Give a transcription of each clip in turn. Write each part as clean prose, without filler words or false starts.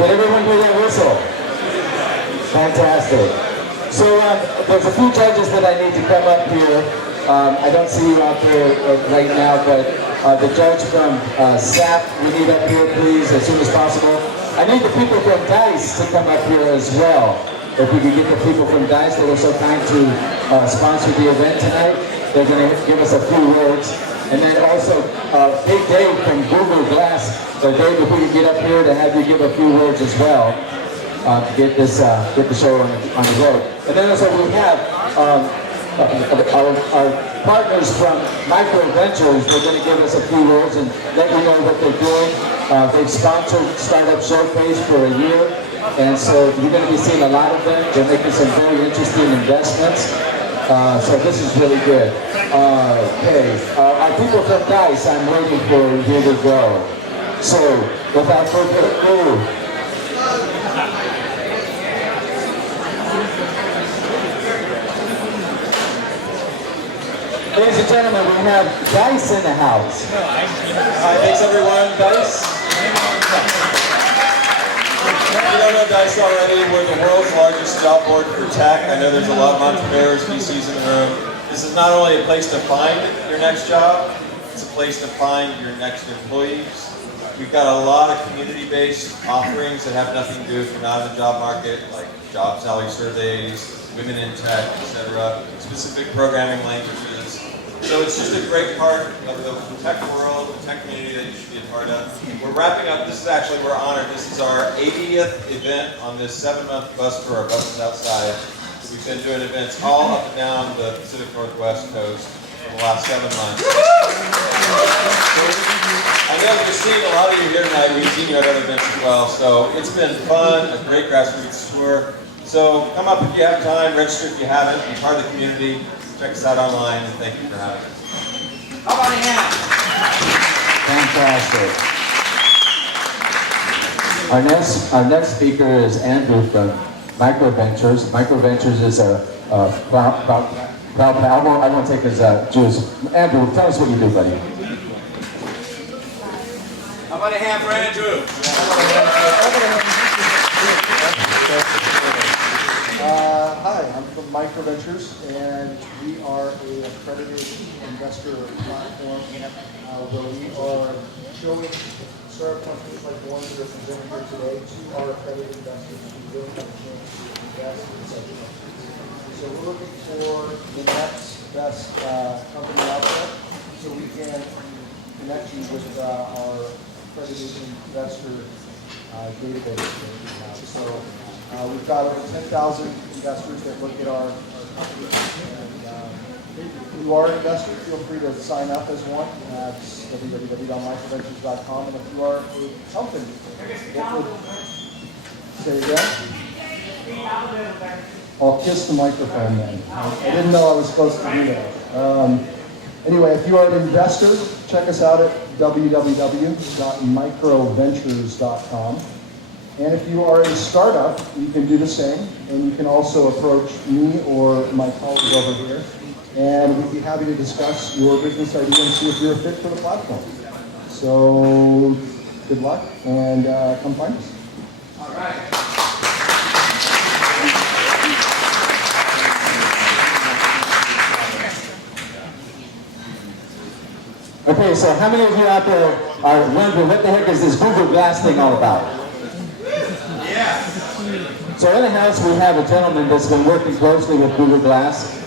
Did everyone hear that whistle? Fantastic. So there's a few judges that I need to come up here. I don't see you out there right now, but the judge from SAP, we need up here, please, as soon as possible. I need the people from DICE to come up here as well. If we could get the people from DICE that were so kind to sponsor the event tonight, they're going to give us a few words. And then also, Big Dave from Google Glass. So Dave, if we could get up here to have you give a few words as well to get the show on the road. And then also we have our partners from Micro Ventures. They're going to give us a few words and let you know what they're doing. They've sponsored Startup Showcase for a year, and so you're going to be seeing a lot of them. They're making some very interesting investments. So this is really good. Okay, our people from DICE, I'm waiting for you to go. So, without further ado, ladies and gentlemen, we have DICE in the house. Hi, thanks everyone. DICE. If you don't know DICE already, we're the world's largest job board for tech. I know there's a lot of entrepreneurs, VCs in the room. This is not only a place to find your next job, it's a place to find your next employees. We've got a lot of community-based offerings that have nothing to do if you're not in the job market, like job salary surveys, women in tech, etc., specific programming languages. So it's just a great part of the tech world, the tech community that you should be a part of. We're wrapping up, we're honored. This is our 80th event on this 7-month bus tour, our buses outside. We've been doing events all up and down the Pacific Northwest coast for the last 7 months. I know we've seen a lot of you here tonight. We've seen you at other events as well. So it's been fun, a great grassroots tour. So come up if you have time, register if you haven't, be part of the community. Check us out online, and thank you for having us. How about a hand? Fantastic. Our next speaker is Andrew from Micro Ventures. Micro Ventures is a I won't take his Jews. Andrew, tell us what you do, buddy. How about a hand for Andrew? Hi, I'm from Micro Ventures, and we are an accredited investor platform where we are showing startup companies like the ones that are presented here today to our accredited investors who really have a chance to invest in such companies. So we're looking for the next best company out there, so we can connect you with our accredited investor database. So we've got over 10,000 investors that look at our company. And if you are an investor, feel free to sign up as one. It's www.microventures.com. And if you are a company that would say again, I'll kiss the microphone then. I didn't know I was supposed to do that. Anyway, if you are an investor, check us out at www.microventures.com. And if you are a startup, you can do the same, and you can also approach me or my colleagues over here, and we'd be happy to discuss your business idea and see if you're a fit for the platform. So, good luck, and come find us. All right. Okay, so how many of you out there are wondering what the heck is this Google Glass thing all about? So in the house we have a gentleman that's been working closely with Google Glass.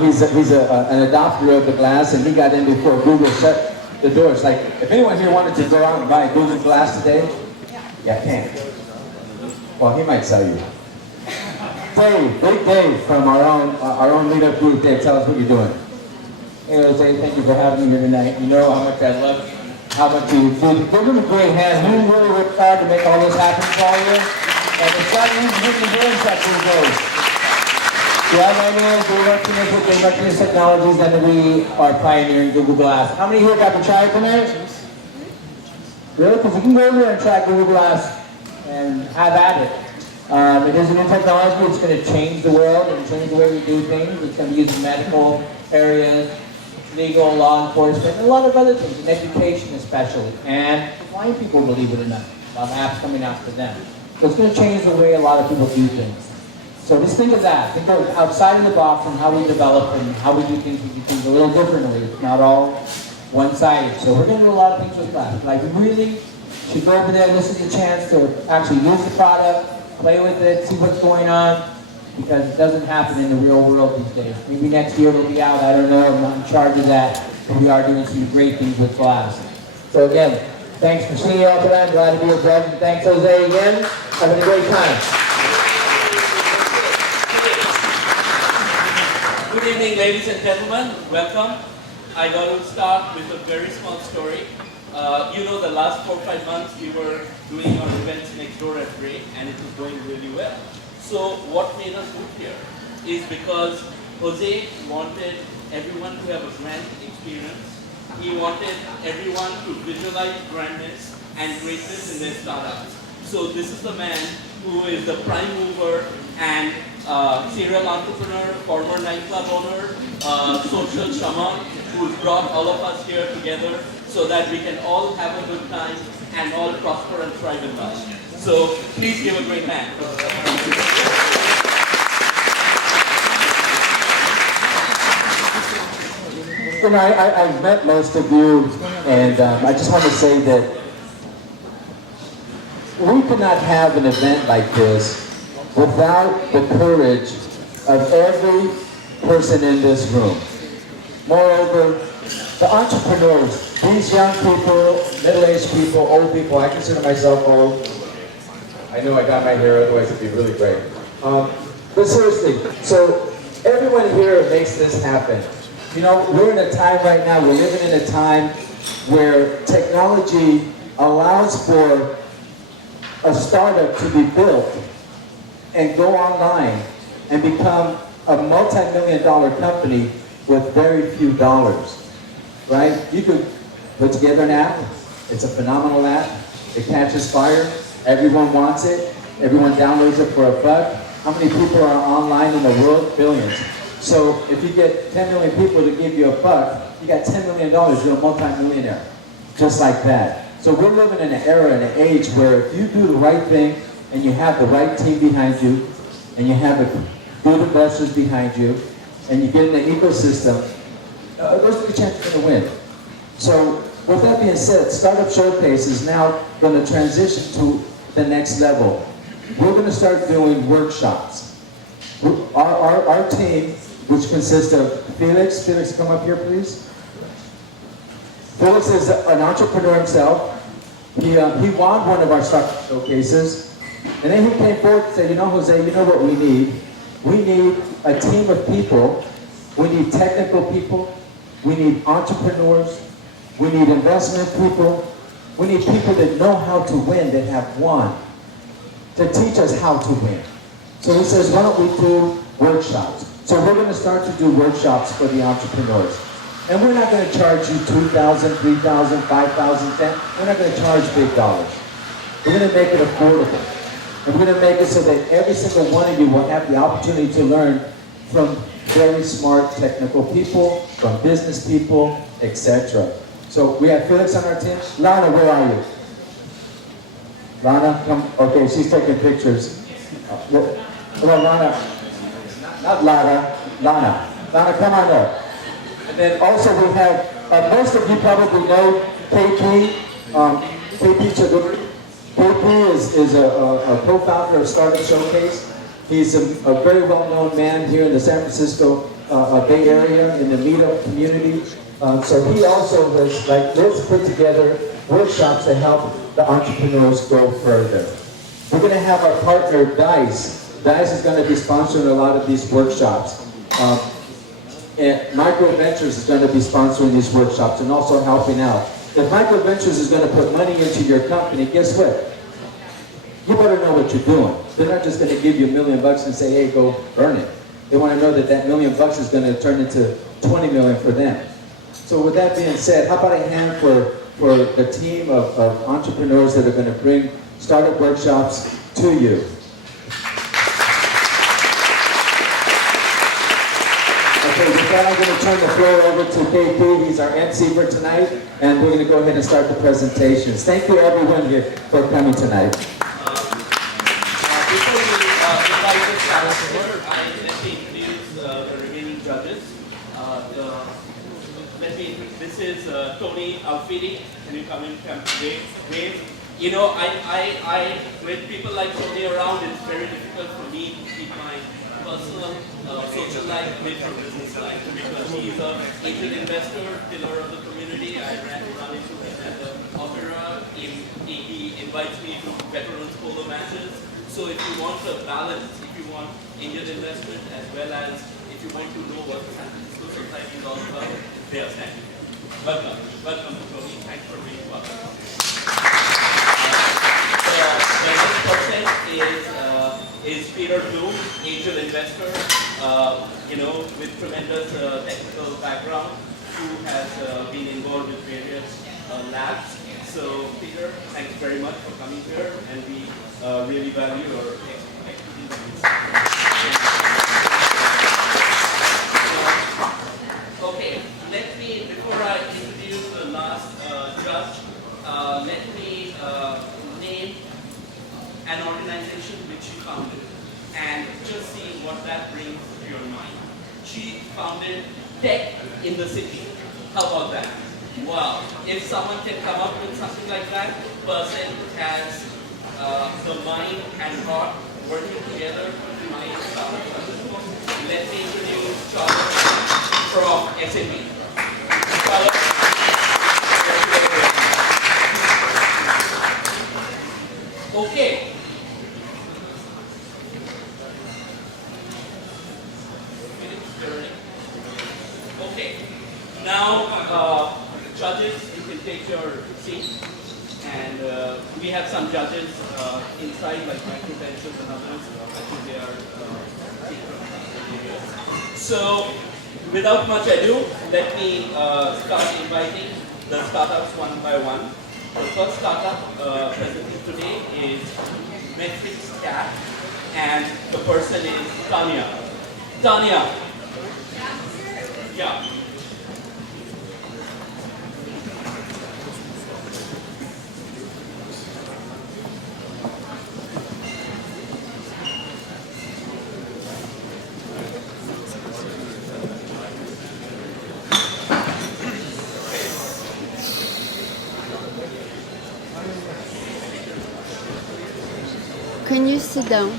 He's an adopter of the Glass, and he got in before Google shut the doors. Like, if anyone here wanted to go out and buy Google Glass today, yeah, can't. Well, he might sell you. Dave, Big Dave from our own leader group. Dave, tell us what you're doing. Hey Jose, thank you for having me here tonight. You know how much I love you, how much you give him a great hand. He really worked hard to make all this happen for you. And it's not easy getting the game sector goes. Yeah, my name is Driod with Beverages Technologies, and we are pioneering Google Glass. How many here got to try it tonight? Really? Because you can go over there and try Google Glass and have at it. It is a new technology. It's going to change the world and change the way we do things. It's going to be used in medical areas, legal, law enforcement, and a lot of other things, in education especially. And blind people, believe it or not, a lot of apps coming out for them. So it's going to change the way a lot of people do things. So just think of that. Think of outside of the box and how we develop and how we do things. We do things a little differently. It's not all one-sided. So we're going to do a lot of things with Flash. Like, really should go over there, this is a chance to actually use the product, play with it, see what's going on, because it doesn't happen in the real world these days. Maybe next year it'll be out, I don't know, I'm not in charge of that, but we are doing some great things with Flash. So again, thanks for seeing you all tonight. I'm glad to be your president. Thanks, Jose, again. Having a great time. Good evening, ladies and gentlemen. Welcome. I got to start with a very small story. You know, the last 4 or 5 months we were doing our events next door at Ray, and it was going really well. So what made us move here is because Jose wanted everyone to have a grand experience. He wanted everyone to visualize grandness and greatness in their startups. So this is the man who is the prime mover and serial entrepreneur, former nightclub owner, social shaman, who's brought all of us here together so that we can all have a good time and all prosper and thrive in life. So please give a great hand. You know, I've met most of you, and I just want to say that we could not have an event like this without the courage of every person in this room. Moreover, the entrepreneurs, these young people, middle-aged people, old people, I consider myself old. I know I got my hair, otherwise it'd be really great. But seriously, so everyone here makes this happen. You know, we're in a time right now, we're living in a time where technology allows for a startup to be built and go online and become a multi-million-dollar company with very few dollars. Right? You could put together an app. It's a phenomenal app. It catches fire. Everyone wants it. Everyone downloads it for $1. How many people are online in the world? Billions. So if you get 10 million people to give you $1, you got $10 million. You're a multi-millionaire. Just like that. So we're living in an era and an age where if you do the right thing and you have the right team behind you and you have good investors behind you and you get in the ecosystem, there's a good chance you're going to win. So with that being said, Startup Showcase is now going to transition to the next level. We're going to start doing workshops. Our team, which consists of Felix, come up here please. Felix is an entrepreneur himself. He won one of our Startup Showcases, and then he came forward and said, you know, Jose, you know what we need? We need a team of people. We need technical people. We need entrepreneurs. We need investment people. We need people that know how to win, that have won, to teach us how to win. So he says, why don't we do workshops? So we're going to start to do workshops for the entrepreneurs. And we're not going to charge you $2,000, $3,000, $5,000, $10,000. We're not going to charge big dollars. We're going to make it affordable. And we're going to make it so that every single one of you will have the opportunity to learn from very smart technical people, from business people, etc. So we have Felix on our team. Lana, where are you? Lana, come. Okay, she's taking pictures. Come on, Lana. Not Lana. Lana. Lana, come on up. And then also we have, most of you probably know KP. KP Chaguri. KP is a co-founder of Startup Showcase. He's a very well-known man here in the San Francisco Bay Area in the meetup community. So he also was like, let's put together workshops to help the entrepreneurs go further. We're going to have our partner Dice. Dice is going to be sponsoring a lot of these workshops. And Micro Ventures is going to be sponsoring these workshops and also helping out. If Micro Ventures is going to put money into your company, guess what? You better know what you're doing. They're not just going to give you $1 million and say, hey, go earn it. They want to know that that $1 million is going to turn into 20 million for them. So with that being said, how about a hand for the team of entrepreneurs that are going to bring startup workshops to you? Okay, with that, I'm going to turn the floor over to KP. He's our MC for tonight, and we're going to go ahead and start the presentations. Thank you, everyone, here for coming tonight. Let me introduce the remaining judges. This is Tony Alfidi. Can you come in? Wave. You know, with people like Tony around, it's very difficult for me to keep my personal social life away from business life because he's an angel investor, pillar of the community. I run into him at the opera. He invites me to veterans polo matches. So if you want a balance, if you want angel investment as well as if you want to know what the San Francisco society is all about, they are standing. Welcome to Tony. Thanks for being welcome. The next person is Peter Bloom, angel investor, you know, with tremendous technical background, who has been involved with various labs. So Peter, thanks very much for coming here, and we really value your expertise. Okay, before I introduce the last judge, let me name an organization which she founded and just see what that brings to your mind. She founded Tech in the City. How about that? Wow. If someone can come up with something like that, person has the mind and heart working together to make startup successful. Let me introduce Charlotte from SAP. Charlotte. Okay. Okay. Now, judges, you can take your seat. And we have some judges inside, like Prudential and others. I think they are So, without much ado, let me start inviting the startups one by one. The first startup presenting today is Metrics Cat, and the person is Tanya. Tanya. Yeah. Can you sit down?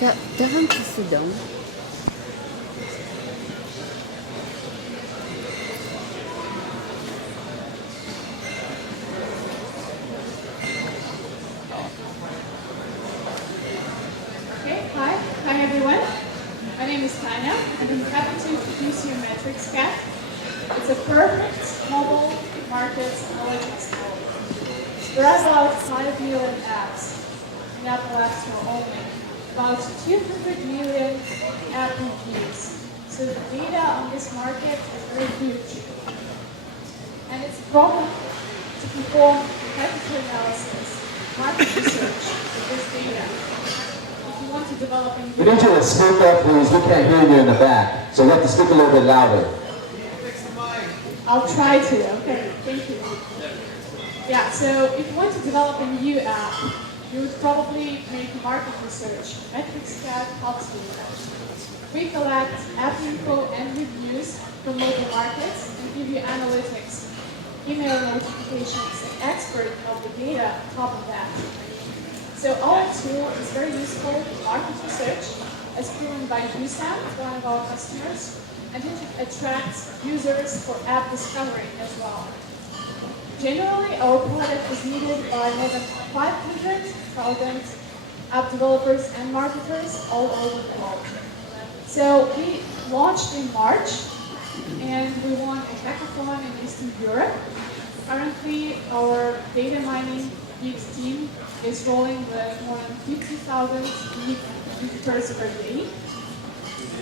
Tell him to sit down. Okay, hi everyone. My name is Tanya, and I'm happy to introduce you Metrics Cat. It's a perfect mobile market analytics tool. There are about 5 million apps in Apple App Store only, about 200 million app reviews. So the data on this market is very huge. And it's a problem to perform competitor analysis, market research with this data. If you want to develop a We need you to speak up, please. We can't hear you in the back. So you have to speak a little bit louder. I'll try to, okay, thank you. Yeah, so if you want to develop a new app, you would probably make market research. Metrics Cat helps you with that. We collect app info and reviews from local markets and give you analytics, email notifications, and expert of the data on top of that. So our tool is very useful in market research, as proven by USAM, one of our customers, and it attracts users for app discovery as well. Generally, our product is needed by more than 500,000 app developers and marketers all over the world. So we launched in March, and we won a hackathon in Eastern Europe. Currently, our data mining geeks team is rolling with more than 50,000 unique visitors per day.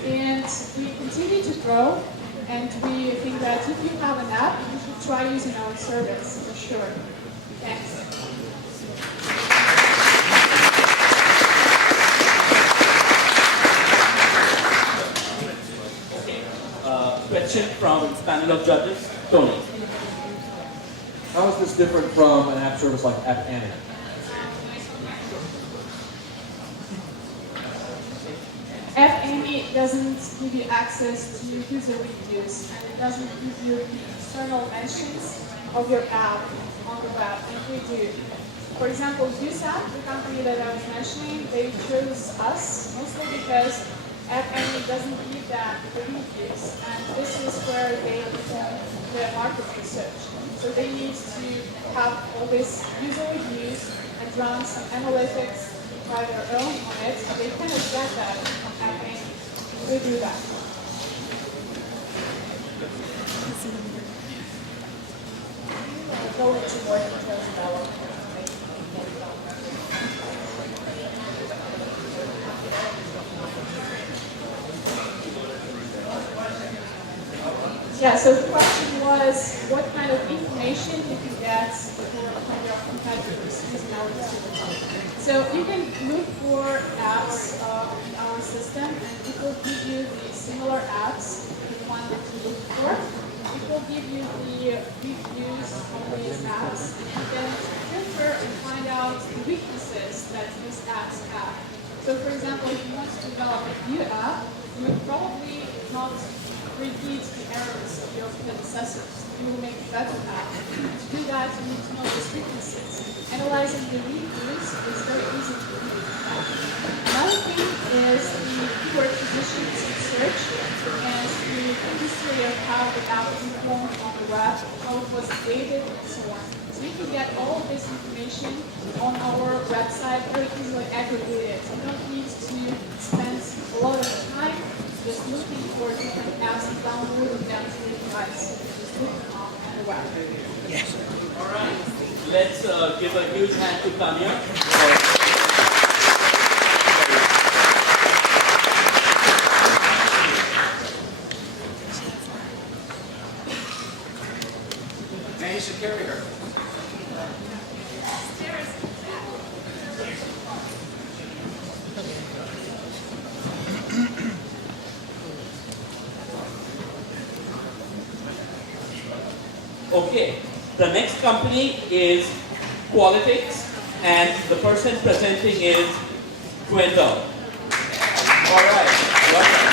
And we continue to grow. And we think that if you have an app, you should try using our service for sure. Thanks. Okay. Question from panel of judges. Tony. How is this different from an app service like App Annie? doesn't give you access to user reviews, and it doesn't give you the external mentions of your app on the web, and we do. For example, USAP, the company that I was mentioning, they chose us mostly because AppAny doesn't give them the reviews, and this is where they perform the market research. So they need to have all these user reviews and run some analytics by their own on it, and they cannot get that from AppAny. We do that. Go into more details about Yeah, so the question was what kind of information you can get from your competitors using our distributor. So you can look for apps in our system, and it will give you the similar apps to the one that you look for. It will give you the reviews on these apps, and you can filter and find out the weaknesses that these apps have. So for example, if you want to develop a new app, you would probably not repeat the errors of your predecessors. You will make a better app. To do that, you need to know these weaknesses. Analyzing the reviews is very easy to do. Another thing is the keyword positions in search and the history of how the app performed on the web, how it was created, and so on. So you can get all of this information on our website very easily aggregated. You don't need to spend a lot of time just looking for different apps and downloading them to your device. Just look them up on the web. Yes. All right. Let's give a huge hand to Tanya. Man, you should carry her. Okay, the next company is Qualitics, and the person presenting is Gwendol. All right, welcome.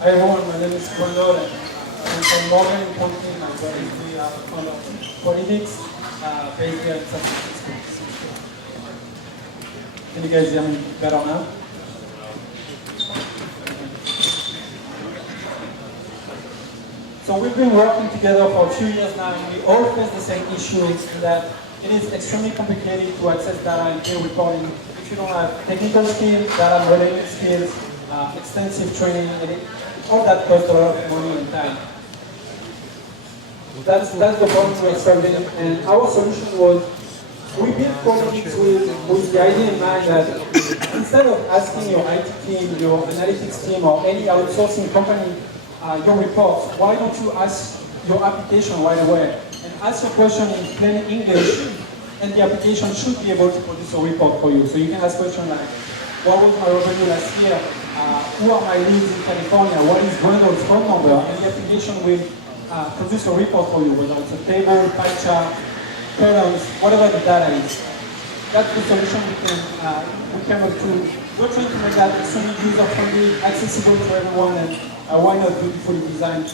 Hi everyone, my name is Driod. I'm from Northern Company, and we are the founder of Politics, based here in San Francisco. Can you guys hear me better now? So we've been working together for a few years now, and we all face the same issue, is that it is extremely complicated to access data and peer reporting if you don't have technical skills, data modeling skills, extensive training, and all that costs a lot of money and time. That's the problem we're solving, and our solution was we built Qualitics with the idea in mind that instead of asking your IT team, your analytics team, or any outsourcing company your reports, why don't you ask your application right away and ask your question in plain English, and the application should be able to produce a report for you. So you can ask questions like, what was my revenue last year? Who are my leads in California? What is Gwendol's phone number? And the application will produce a report for you, whether it's a table, pie chart, columns, whatever the data is. That's the solution we came up to. We're trying to make that extremely user-friendly, accessible to everyone, and why not beautifully designed.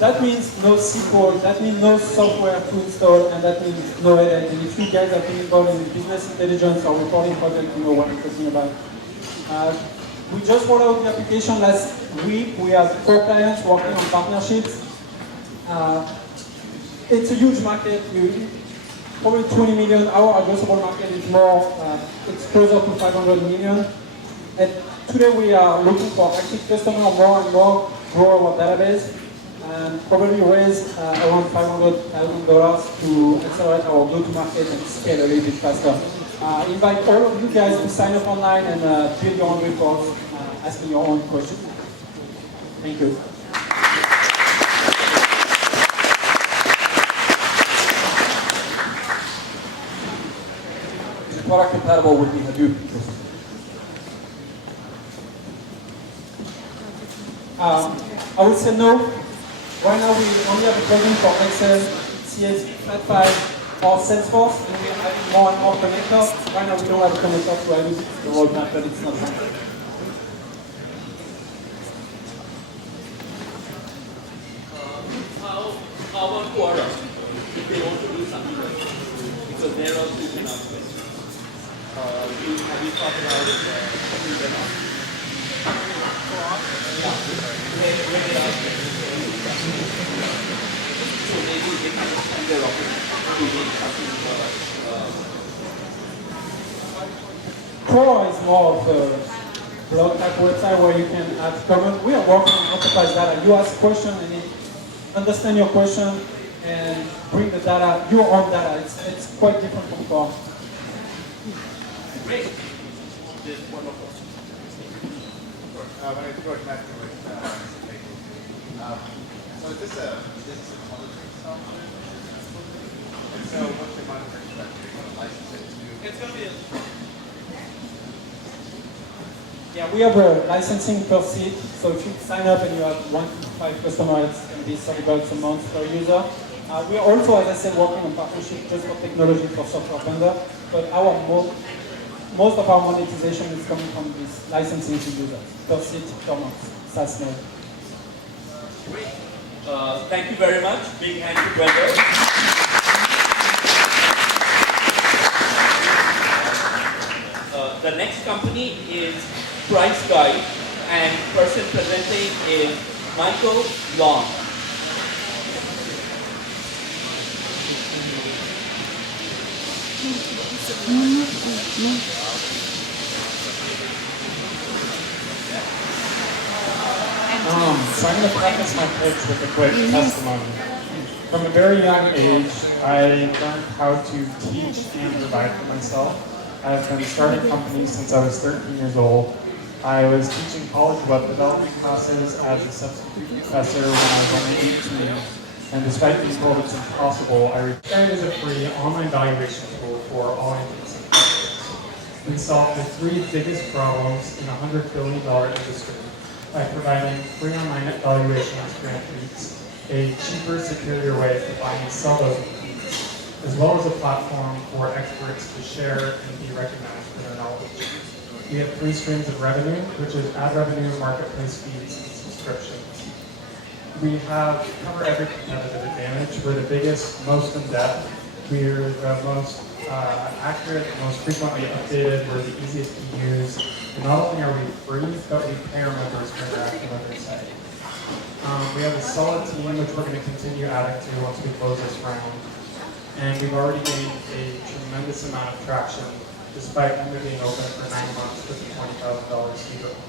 That means no SQL, that means no software to install, and that means no edit. And if you guys have been involved in business intelligence or reporting project, you know what I'm talking about. We just rolled out the application last week. We have 4 clients working on partnerships. It's a huge market, probably 20 million. Our addressable market is more, it's closer to 500 million. And today we are looking for active customers more and more, grow our database, and probably raise around $500,000 to accelerate our go-to-market and scale a little bit faster. Invite all of you guys to sign up online and build your own reports, asking your own questions. Thank you. Is the product compatible with the Hadoop ecosystem? I would say no. Right now we only have a plugin for Excel, CS, Flat5, or Salesforce, and we're adding more and more connectors. Right now we don't have a connector to add the roadmap, but it's not something. How about Quora? If they want to do something like this, because they're also open up with. Have you thought about it? Yeah. When they are so maybe they can expand their office to make something. Quora is more of a blog type website where you can add comment. We are working on enterprise data. You ask a question and it understand your question and bring the data, your own data. It's quite different from Quora. Great. There's one more question. When I go back to it, so is this a monitoring software? And so what's your monitoring structure? You're going to license it to? It's going to be Yeah, we have a licensing per seat. So if you sign up and you have 1 to 5 customers, it's going to be $30 a month per user. We are also, as I said, working on partnership just for technology for software vendor. But our most of our monetization is coming from this licensing to users per seat per month, SaaS mode. great. Thank you very much. Big hand to Brenda. The next company is Price Guide, and person presenting is Michael Long. So I'm going to preface my pitch with a quick testimony. From a very young age, I learned how to teach and provide for myself. I've been starting companies since I was 13 years old. I was teaching college web development classes as a substitute professor when I was only 18. And despite being told it's impossible, Driod is a free online valuation tool for all interest and purposes. We solve the 3 biggest problems in a $100 billion industry by providing free online valuations for entities, a cheaper, superior way to buy and sell those entities, as well as a platform for experts to share and be recognized for their knowledge. We have 3 streams of revenue, which is ad revenue, marketplace fees, and subscriptions. We cover every competitive advantage. We're the biggest, most in-depth. We're the most accurate, most frequently updated. We're the easiest to use. And not only are we free, but we pay our members for interacting with our site. We have a solid team, which we're going to continue adding to once we close this round. And we've already gained a tremendous amount of traction, despite only being open for 9 months with a $20,000 seed round.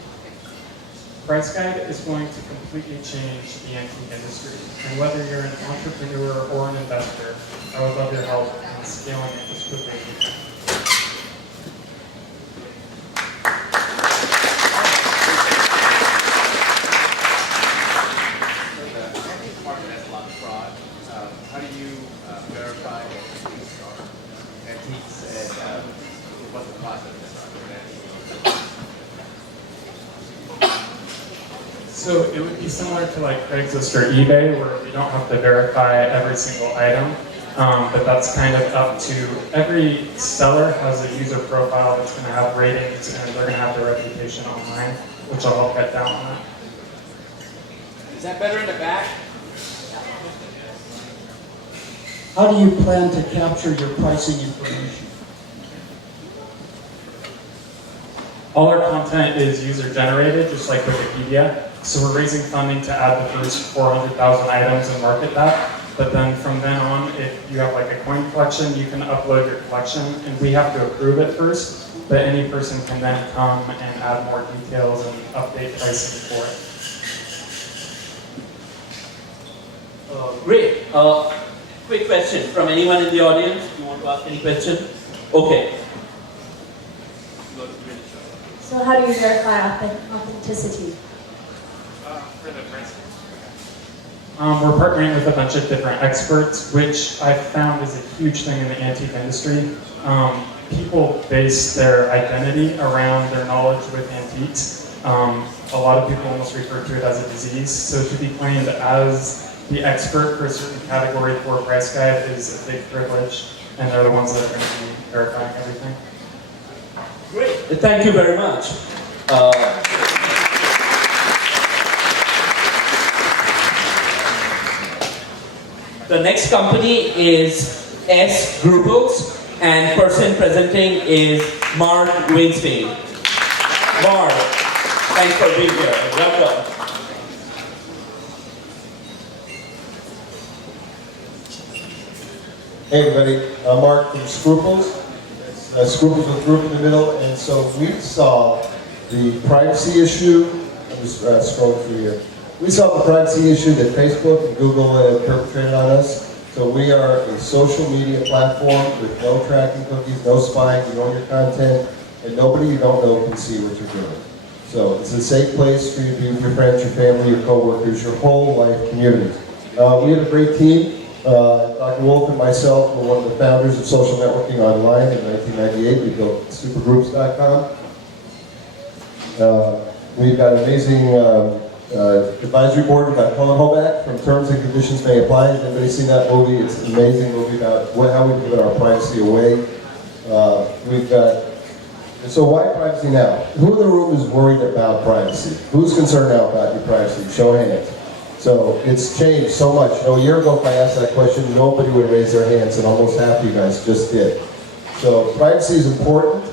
Price Guide is going to completely change the antique industry. And whether you're an entrepreneur or an investor, I would love your help in scaling it as quickly as you can. How do you verify antiques and what's the process of antiques? So it would be similar to like Craigslist or eBay, where we don't have to verify every single item, but that's kind of up to every seller has a user profile that's going to have ratings and they're going to have their reputation online, which will help cut down on that. Is that better in the back? How do you plan to capture your pricing information? All our content is user-generated, just like Wikipedia. So we're raising funding to add the first 400,000 items and market that. But then from then on, if you have like a coin collection, you can upload your collection, and we have to approve it first. But any person can then come and add more details and update pricing for it. Great. Quick question from anyone in the audience. Do you want to ask any question? Okay. So how do you verify authenticity? For the pricing. We're partnering with a bunch of different experts, which I've found is a huge thing in the antique industry. People base their identity around their knowledge with antiques. A lot of people almost refer to it as a disease. So to be claimed as the expert for a certain category for a price guide is a big privilege, and they're the ones that are going to be verifying everything. Great. Thank you very much. The next company is S Grouples, and person presenting is Mark Winston. Mark, thanks for being here. Welcome. Hey everybody, I'm Mark from Scruples. Scruples with group in the middle, and so we saw the privacy issue. I'm just scrolling through here. We saw the privacy issue that Facebook and Google had perpetrated on us. So we are a social media platform with no tracking cookies, no spying, you own your content, and nobody you don't know can see what you're doing. So it's a safe place for you to be with your friends, your family, your coworkers, your whole life community. We have a great team. Dr. Wolf and myself were one of the founders of social networking online in 1998. We built supergroups.com. We've got an amazing advisory board. We've got Helen Hoback from Terms and Conditions May Apply. Has anybody seen that movie? It's an amazing movie about how we've given our privacy away. We've got, so why privacy now? Who in the room is worried about privacy? Who's concerned now about your privacy? Show of hands. So it's changed so much. You know, a year ago if I asked that question, nobody would raise their hands, and almost half of you guys just did. So privacy is important,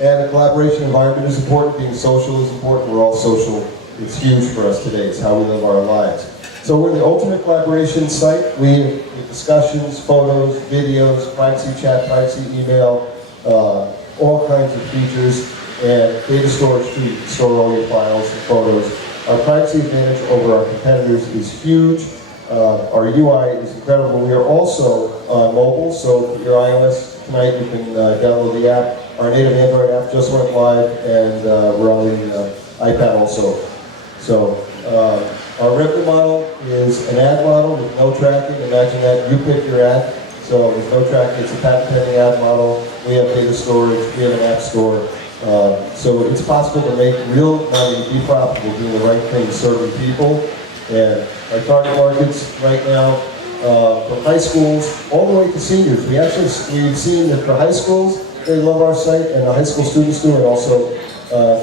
and a collaboration environment is important. Being social is important. We're all social. It's huge for us today. It's how we live our lives. So we're the ultimate collaboration site. We have discussions, photos, videos, privacy chat, privacy email, all kinds of features, and data storage too. You can store all your files and photos. Our privacy advantage over our competitors is huge. Our UI is incredible. We are also on mobile, so for your iOS tonight you can download the app. Our native Android app just went live, and we're on the iPad also. So our revenue model is an ad model with no tracking. Imagine that, you pick your ad. So there's no tracking, it's a patent pending ad model. We have data storage, we have an app store. So it's possible to make real money, be profitable, doing the right thing, serving people. And our target markets right now, from high schools all the way to seniors. We've seen that for high schools, they love our site, and the high school students do, and also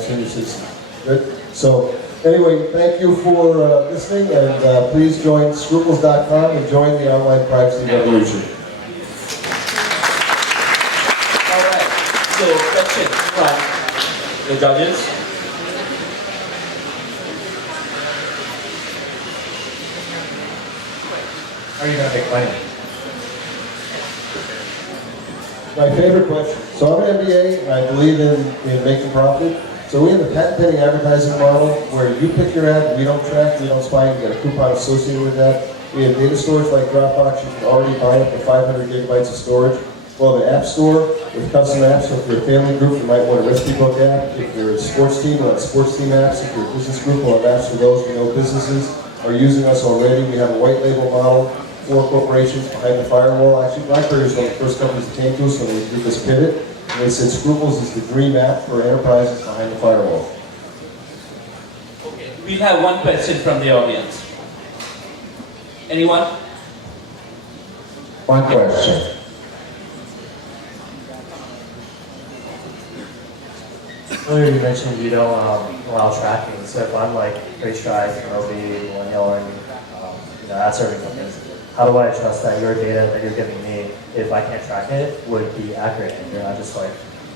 senior citizens. Good? So anyway, thank you for listening, and please join scruples.com and join the online privacy revolution. All right. So question from the judges. How are you going to make money? My favorite question. So I'm an MBA, and I believe in making profit. So we have a patent pending advertising model where you pick your ad, we don't track, we don't spy, you get a coupon associated with that. We have data storage like Dropbox, you can already buy up to 500 gigabytes of storage. We'll have an app store with custom apps, so if you're a family group, you might want a recipe book app. If you're a sports team, we'll have sports team apps. If you're a business group, we'll have apps for those. We know businesses are using us already. We have a white label model for corporations behind the firewall. Actually, BlackBerry is one of the first companies that came to us when we did this pivot. And they said Scruples is the dream app for enterprises behind the firewall. Okay, we'll have one question from the audience. Anyone? One question. Earlier you mentioned you don't allow tracking, so if I'm like Driod, Millennial, and ad serving companies, how do I trust that your data that you're giving me, if I can't track it, would be accurate, and you're not just like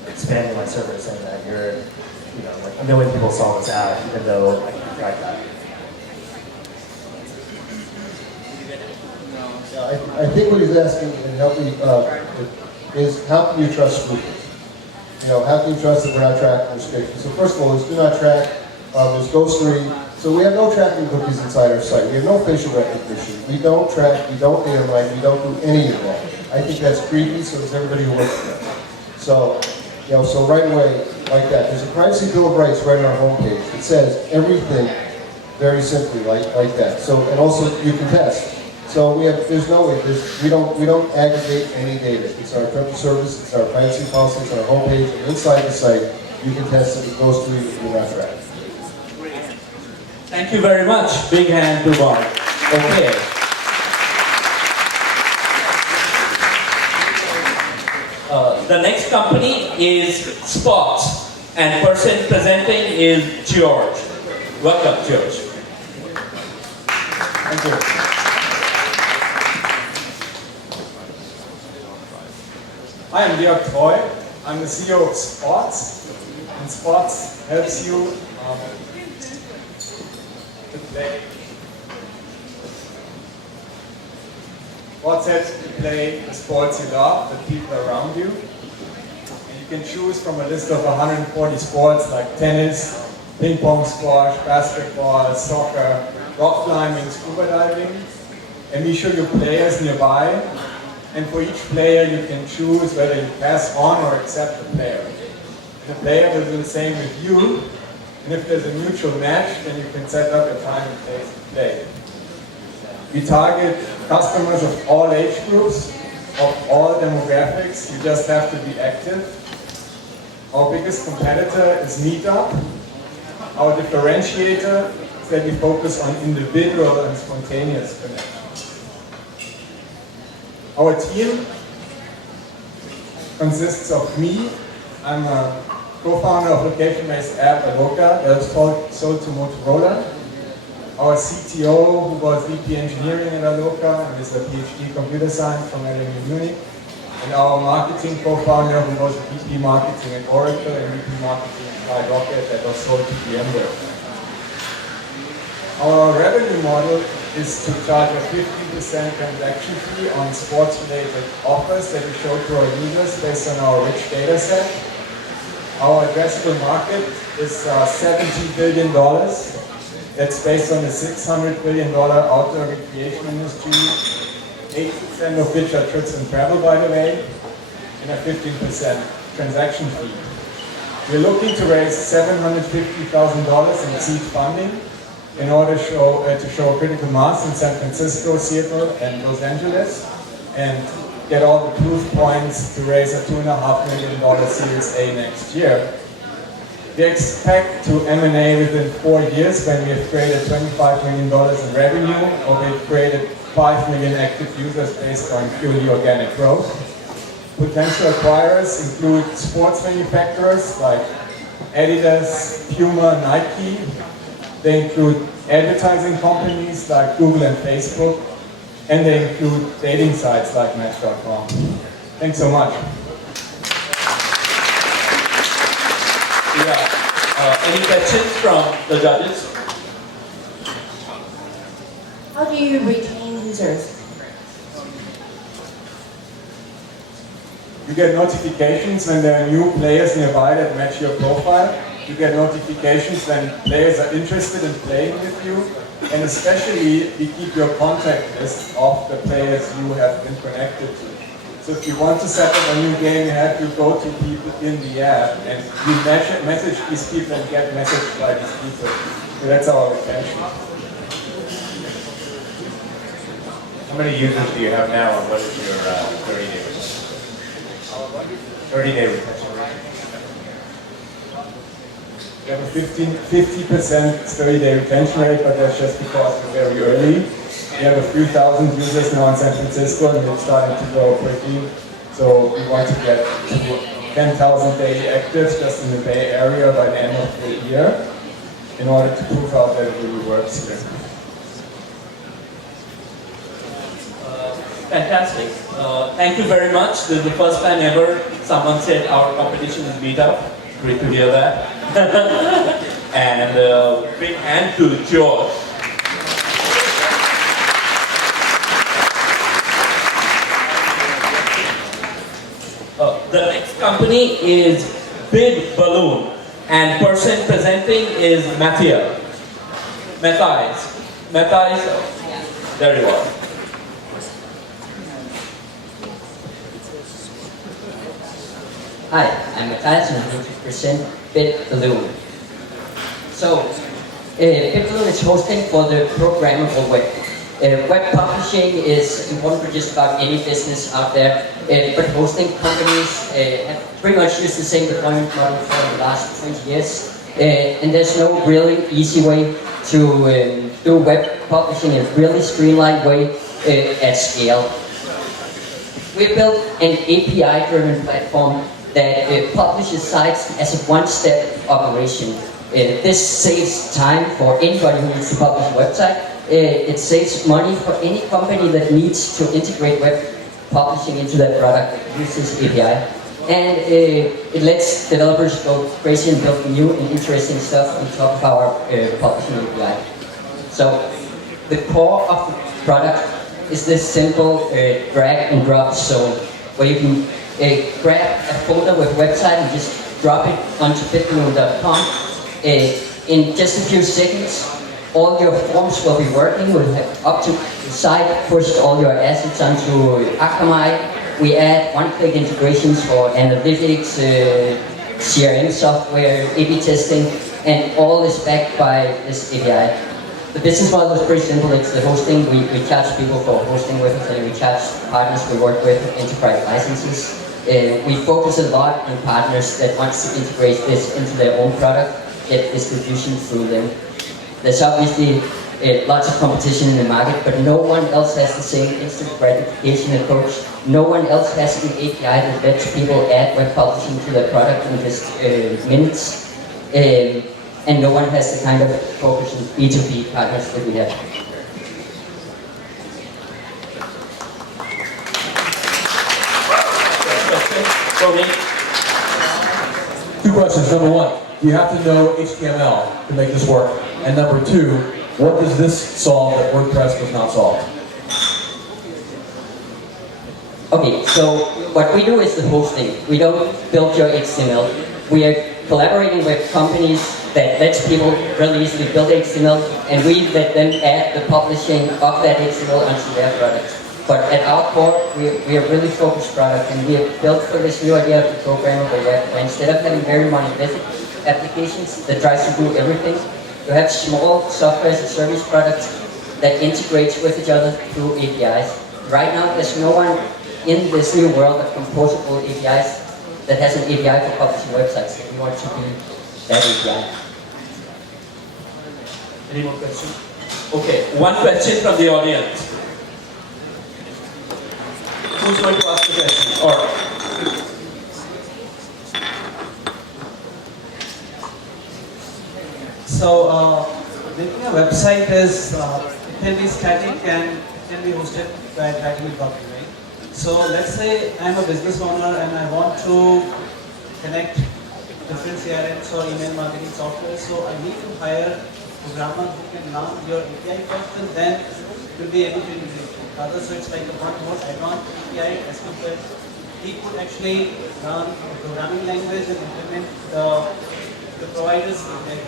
spamming my server saying that you're, like a million people saw this ad, even though I can't track that? Yeah, I think what he's asking and helping is how can you trust Scruples? How can you trust that we're not tracking restrictions? So first of all, there's do not track, there's ghostery. So we have no tracking cookies inside our site. We have no facial recognition. We don't track, we don't data mine, we don't do any of that. I think that's creepy, so does everybody who works there. So, so right away, like that. There's a privacy bill of rights right on our homepage. It says everything very simply like that. So, and also you can test. So there's no way, we don't aggregate any data. It's our terms of service, it's our privacy policy, it's our homepage, and inside the site, you can test that it goes through if you're not tracked. Thank you very much. Big hand to Mark. Okay. The next company is Spots, and person presenting is George. Welcome, George. Thank you. Hi, I'm Driod. I'm the CEO of Spots, and Spots helps you to play. Spots helps you to play the sports you love, the people around you. And you can choose from a list of 140 sports like tennis, ping pong, squash, basketball, soccer, rock climbing, scuba diving. And we show you players nearby. And for each player, you can choose whether you pass on or accept the player. And the player will do the same with you. And if there's a mutual match, then you can set up a time and place to play. We target customers of all age groups, of all demographics. You just have to be active. Our biggest competitor is Meetup. Our differentiator is that we focus on individual and spontaneous connections. Our team consists of me. I'm a co-founder of location-based app Aloka that was sold to Motorola. Our CTO, who was VP engineering at Aloka and is a PhD computer science from LMU Munich. And our marketing co-founder, who was VP marketing at Oracle and VP marketing at Driod that was sold to VMware. Our revenue model is to charge a 15% transaction fee on sports-related offers that we show to our users based on our rich data set. Our addressable market is $70 billion. That's based on the $600 billion outdoor recreation industry, 8% of which are trips and travel, by the way, and a 15% transaction fee. We're looking to raise $750,000 in seed funding in order to show critical mass in San Francisco, Seattle, and Los Angeles, and get all the proof points to raise a $2.5 million Series A next year. We expect to M&A within 4 years when we have created $25 million in revenue, or we've created 5 million active users based on purely organic growth. Potential acquirers include sports manufacturers like Adidas, Puma, Nike. They include advertising companies like Google and Facebook, and they include dating sites like Match.com. Thanks so much. Any questions from the judges? How do you retain users? You get notifications when there are new players nearby that match your profile. You get notifications when players are interested in playing with you. And especially, we keep your contact list of the players you have been connected to. So if you want to set up a new game, you have to go to people in the app and you message these people and get messaged by these people. So that's our retention. How many users do you have now, and what is your 30-day retention rate? We have a 50% 30-day retention rate, but that's just because we're very early. We have a few thousand users now in San Francisco, and we're starting to grow quickly. So we want to get to 10,000 daily actives just in the Bay Area by the end of the year in order to prove out that it really works here. Fantastic. Thank you very much. This is the first time ever someone said our competition is Meetup. Great to hear that. And big hand to George. The next company is Big Balloon, and person presenting is Matthias. There you are. Hi, I'm Matthias and I'm going to present Big Balloon. So, Big Balloon is hosting for the programmable web. Web publishing is important for just about any business out there, but hosting companies have pretty much used the same deployment model for the last 20 years. And there's no really easy way to do web publishing in a really streamlined way at scale. We built an API-driven platform that publishes sites as a one-step operation. This saves time for anybody who needs to publish a website. It saves money for any company that needs to integrate web publishing into their product that uses API. And it lets developers go crazy and build new and interesting stuff on top of our publishing API. So the core of the product is this simple drag and drop zone where you can grab a folder with a website and just drop it onto bitballoon.com. In just a few seconds, all your forms will be working. We'll have up to the site, pushed all your assets onto Akamai. We add one-click integrations for analytics, CRM software, A/B testing, and all is backed by this API. The business model is pretty simple. It's the hosting. We charge people for hosting with us, and we charge partners we work with enterprise licenses. We focus a lot on partners that want to integrate this into their own product, get distribution through them. There's obviously lots of competition in the market, but no one else has the same instant gratification approach. No one else has an API that lets people add web publishing to their product in just minutes. And no one has the kind of focus on B2B partners that we have. Two questions. Number one, do you have to know HTML to make this work? And number two, what does this solve that WordPress does not solve? Okay, so what we do is the hosting. We don't build your HTML. We are collaborating with companies that lets people really easily build HTML, and we let them add the publishing of that HTML onto their product. But at our core, we are really focused product, and we have built for this new idea of the programmable web. And instead of having very monolithic applications that tries to do everything, you have small software as a service products that integrates with each other through APIs. Right now, there's no one in this new world of composable APIs that has an API for publishing websites. We want to be that API. Any more questions? Okay, one question from the audience. Who's going to ask the question? Or so, making a website is it can be static and it can be hosted by dynamic copy, right? So let's say I'm a business owner and I want to connect different CRMs or email marketing software. So I need to hire a programmer who can run your API first, and then will be able to integrate. Rather, so it's like a one more advanced API as compared. He could actually run a programming language and implement the provider's API.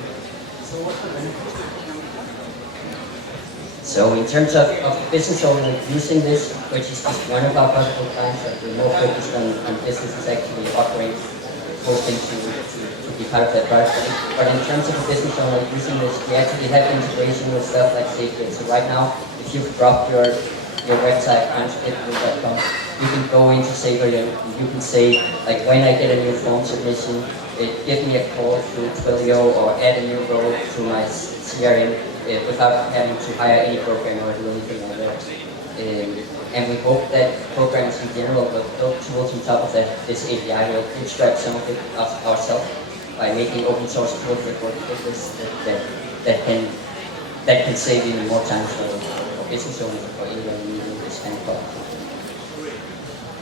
So what's the benefit? So in terms of business owner using this, which is just one of our possible clients that we're more focused on businesses actually operate hosting to be part of their product. But in terms of a business owner using this, we actually have integration with stuff like Safety. So right now, if you've dropped your website onto bitballoon.com, you can go into Savior and you can say, like, when I get a new form submission, give me a call through Twilio or add a new role to my CRM without having to hire any programmer or do anything like that. And we hope that programs in general will build tools on top of that. This API will bootstrap some of it ourselves by making open source tools that work with this that can save even more time for business owners or anyone needing this kind of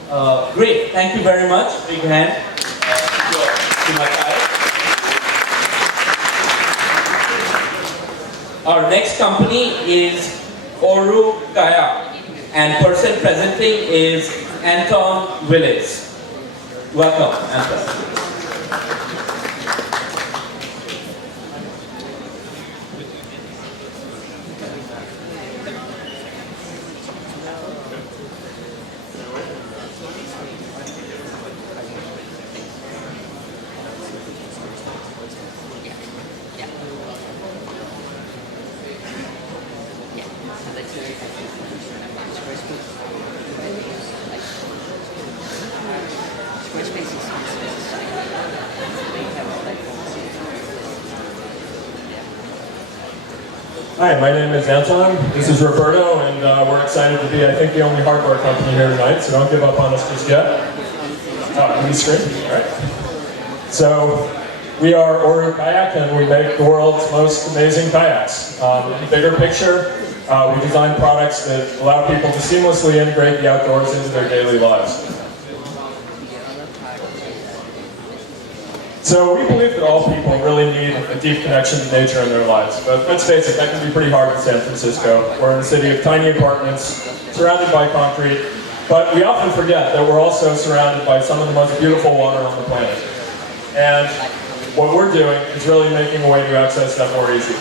product. Great, thank you very much. Big hand to my guy. Our next company is Oru Kaya, and person presenting is Anton Willis. Welcome, Anton. Hi, my name is Anton. This is Roberto, and we're excited to be, I think, the only hardware company here tonight, so don't give up on us just yet. Can you screen? All right. So, we are Oru Kayak, and we make the world's most amazing kayaks. Bigger picture, we design products that allow people to seamlessly integrate the outdoors into their daily lives. So we believe that all people really need a deep connection to nature in their lives. But let's face it, that can be pretty hard in San Francisco. We're in a city of tiny apartments, surrounded by concrete, but we often forget that we're also surrounded by some of the most beautiful water on the planet. And what we're doing is really making a way to access that more easy.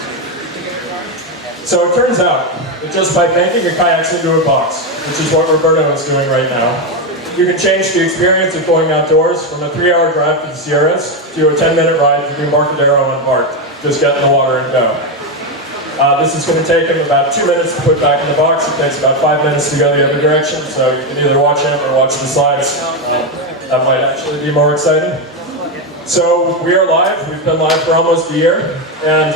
So it turns out that just by banking your kayaks into a box, which is what Roberto is doing right now, you can change the experience of going outdoors from a 3-hour drive to the Sierras to a 10-minute ride to the Embarcadero and Park. Just get in the water and go. This is going to take him about 2 minutes to put back in the box. It takes about 5 minutes to go the other direction, so you can either watch him or watch the slides. That might actually be more exciting. So we are live. We've been live for almost a year, and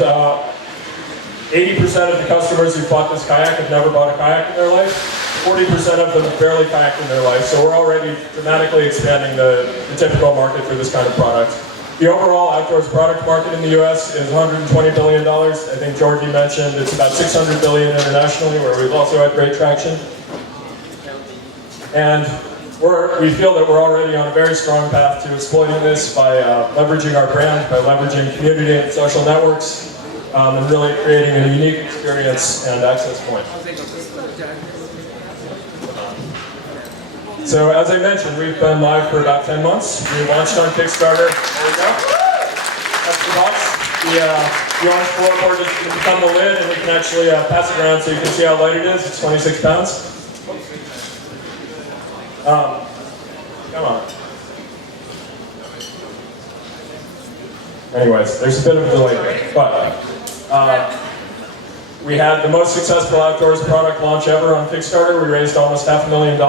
80% of the customers who bought this kayak have never bought a kayak in their life. 40% of them have barely kayaked in their life, so we're already dramatically expanding the typical market for this kind of product. The overall outdoors product market in the US is $120 billion. I think Georgie mentioned it's about $600 billion internationally, where we've also had great traction. And we feel that we're already on a very strong path to exploiting this by leveraging our brand, by leveraging community and social networks, and really creating a unique experience and access point. So as I mentioned, we've been live for about 10 months. We launched on Kickstarter. There we go. That's the box. The orange floorboard is going to become the lid, and we can actually pass it around so you can see how light it is. It's 26 pounds. Come on. Anyways, there's a bit of a delay there, but we had the most successful outdoors product launch ever on Kickstarter. We raised almost $500,000.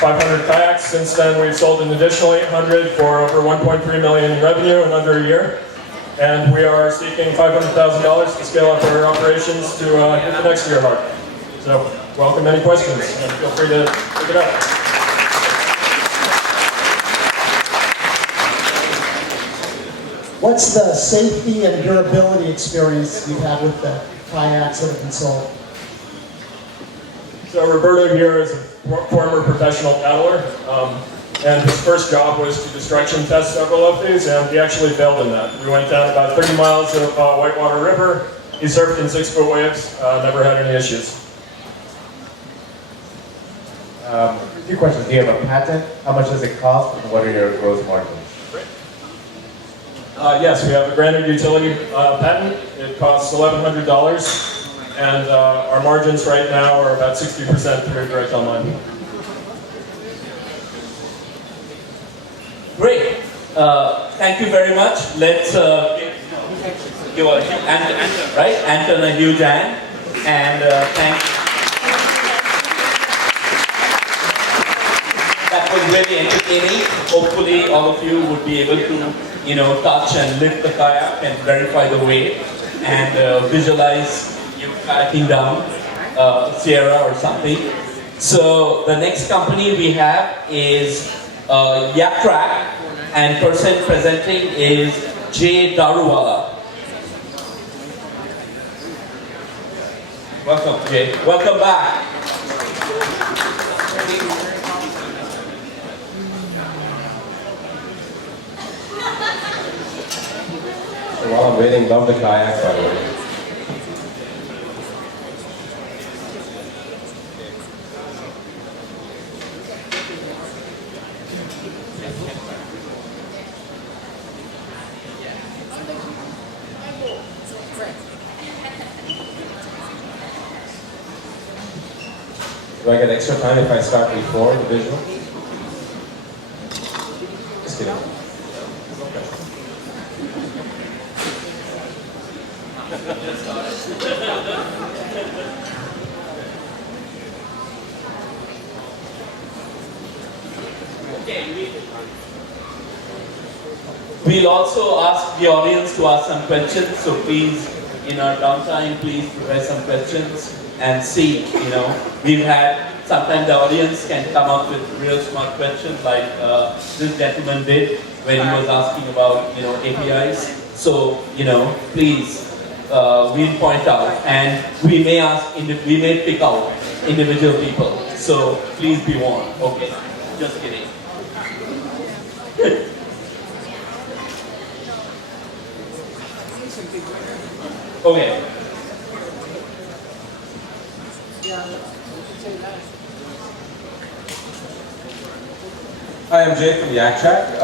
500 kayaks. Since then, we've sold an additional 800 for over 1.3 million in revenue in under a year. And we are seeking $500,000 to scale up our operations to hit the next year mark. So, welcome any questions, and feel free to pick it up. What's the safety and durability experience you've had with the kayaks that have been sold? So Roberto here is a former professional paddler, and his first job was to destruction test several of these, and he actually failed in that. We went down about 30 miles of Whitewater River. He surfed in 6-foot waves, never had any issues. A few questions. Do you have a patent? How much does it cost, and what are your gross margins? Yes, we have a granted utility patent. It costs $1,100, and our margins right now are about 60% through direct online. Great. Thank you very much. Let's give Anton a huge hand, and thank. That was really entertaining. Hopefully, all of you would be able to, touch and lift the kayak and verify the weight and visualize you kayaking down Sierra or something. So the next company we have is Yak Track, and person presenting is Jay Daruwala. Welcome, Jay. Welcome back. While I'm waiting, love the kayak, by the way. Do I get extra time if I start before the visual? Just kidding. We'll also ask the audience to ask some questions, so please in our downtime, please prepare some questions and see, we've had, sometimes the audience can come up with real smart questions like this gentleman did when he was asking about, APIs. So, please, we'll point out, and we may pick out individual people. So please be warned. Okay, just kidding. Okay. Hi, I'm Jay from YakChat,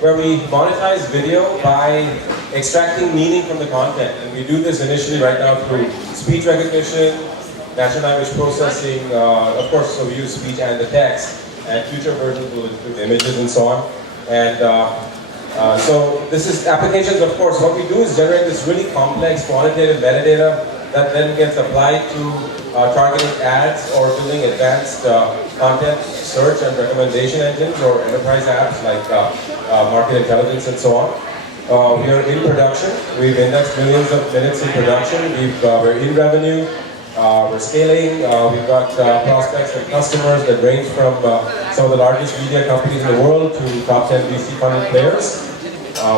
where we monetize video by extracting meaning from the content. And we do this initially right now through speech recognition, natural language processing, of course, so we use speech and the text, and future versions will include images and so on. And so this is applications, of course. What we do is generate this really complex quantitative metadata that then gets applied to targeting ads or building advanced content search and recommendation engines or enterprise apps like market intelligence and so on. We are in production. We've indexed millions of minutes in production. We're in revenue. We're scaling. We've got prospects and customers that range from some of the largest media companies in the world to top 10 VC-funded players.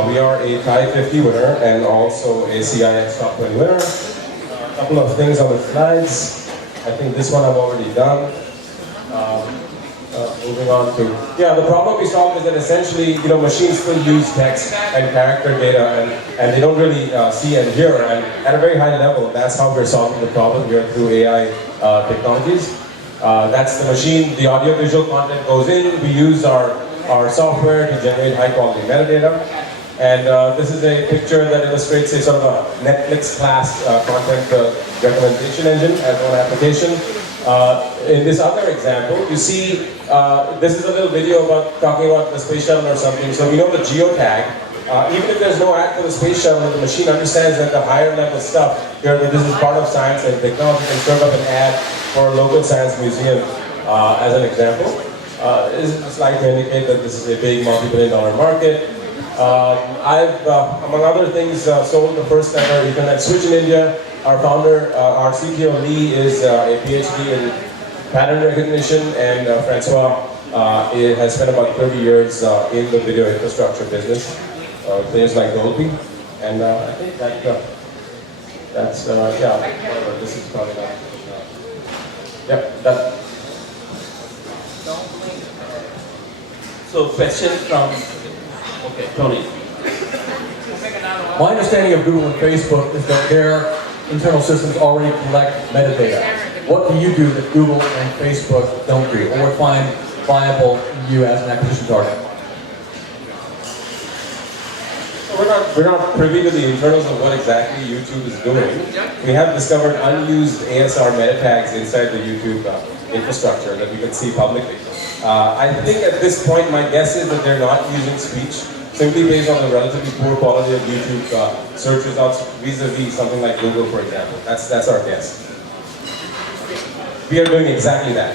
We are a TIE 50 winner and also a CIX Top 20 winner. A couple of things on the slides. I think this one I've already done. Moving on to, the problem we solve is that essentially, machines still use text and character data and they don't really see and hear. And at a very high level, that's how we're solving the problem here through AI technologies. That's the machine, the audio-visual content goes in. We use our software to generate high-quality metadata. And this is a picture that illustrates a sort of a Netflix-class content recommendation engine as one application. In this other example, you see, this is a little video talking about the space shuttle or something. So we know the geotag. Even if there's no ad for the space shuttle, the machine understands that the higher level stuff here, that this is part of science and technology, can serve up an ad for a local science museum as an example. This is a slide to indicate that this is a big multi-billion-dollar market. I've, among other things, sold the first ever Ethernet switch in India. Our founder, our CTO Lee, is a PhD in pattern recognition, and Francois has spent about 30 years in the video infrastructure business, players like Dolby. And I think that's, this is probably not. Yep, that. So question from, okay, Tony. My understanding of Google and Facebook is that their internal systems already collect metadata. What do you do that Google and Facebook don't do, or find viable in you as an acquisition target? We're not privy to the internals of what exactly YouTube is doing. We have discovered unused ASR meta tags inside the YouTube infrastructure that we can see publicly. I think at this point, my guess is that they're not using speech, simply based on the relatively poor quality of YouTube search results vis-a-vis something like Google, for example. That's our guess. We are doing exactly that.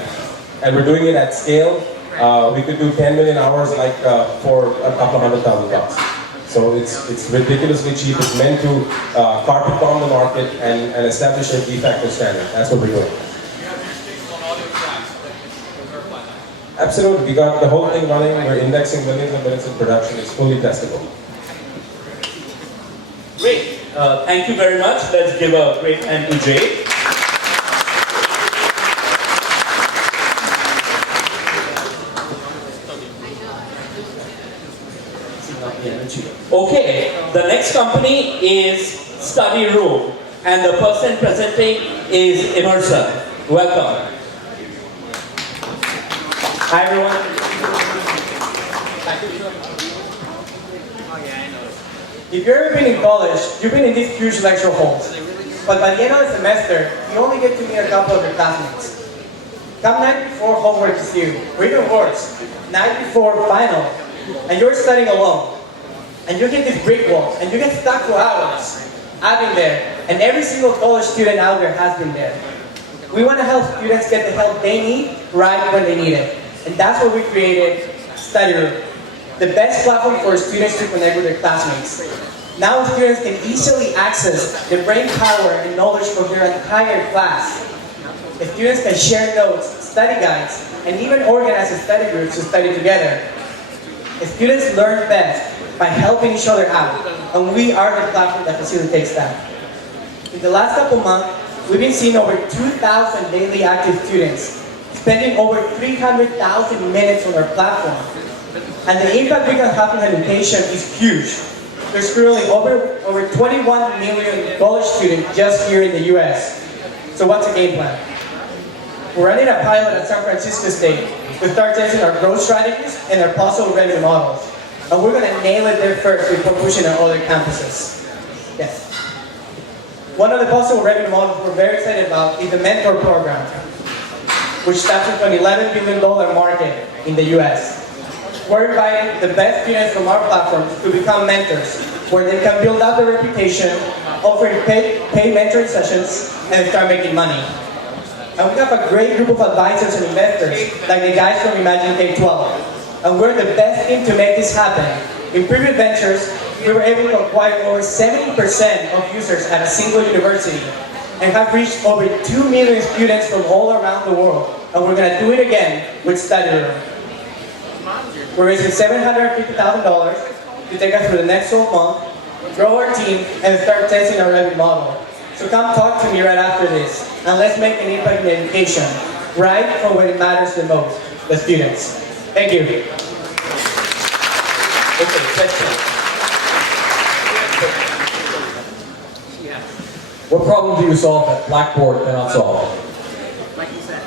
And we're doing it at scale. We could do 10 million hours for a couple of $100,000. So it's ridiculously cheap. It's meant to carpet bomb the market and establish a de facto standard. That's what we're doing. Absolutely. We got the whole thing running. We're indexing millions of minutes in production. It's fully testable. Great. Thank you very much. Let's give a great hand to Jay. Okay, the next company is Study Room, and the person presenting is Emerson. Welcome. Hi everyone. If you've ever been in college, you've been in these huge lecture halls. But by the end of the semester, you only get to meet a couple of your classmates. Come night before homework is due, or even worse, night before final, and you're studying alone. And you hit this brick wall, and you get stuck for hours. I've been there, and every single college student out there has been there. We want to help students get the help they need right when they need it. And that's why we created Study Room, the best platform for students to connect with their classmates. Now students can easily access the brain power and knowledge for their entire class. The students can share notes, study guides, and even organize study groups to study together. The students learn best by helping each other out, and we are the platform that facilitates that. In the last couple months, we've been seeing over 2,000 daily active students, spending over 300,000 minutes on our platform. And the impact we can have on education is huge. There's currently over 21 million college students just here in the US. So what's the game plan? We're running a pilot at San Francisco State to start testing our growth strategies and our possible revenue models. And we're going to nail it there first before pushing on other campuses. Yes. One of the possible revenue models we're very excited about is the mentor program, which taps into an $11 billion market in the US. We're inviting the best students from our platform to become mentors, where they can build out their reputation, offering paid mentoring sessions, and start making money. And we have a great group of advisors and investors, like the guys from Imagine K-12. And we're the best team to make this happen. In previous ventures, we were able to acquire over 70% of users at a single university, and have reached over 2 million students from all around the world. And we're going to do it again with StudyRoom. We're raising $750,000 to take us through the next 12 months, grow our team, and start testing our revenue model. So come talk to me right after this, and let's make an impact in education, right from where it matters the most, the students. Thank you. Okay, question. What problem do you solve that Blackboard cannot solve? Like you said,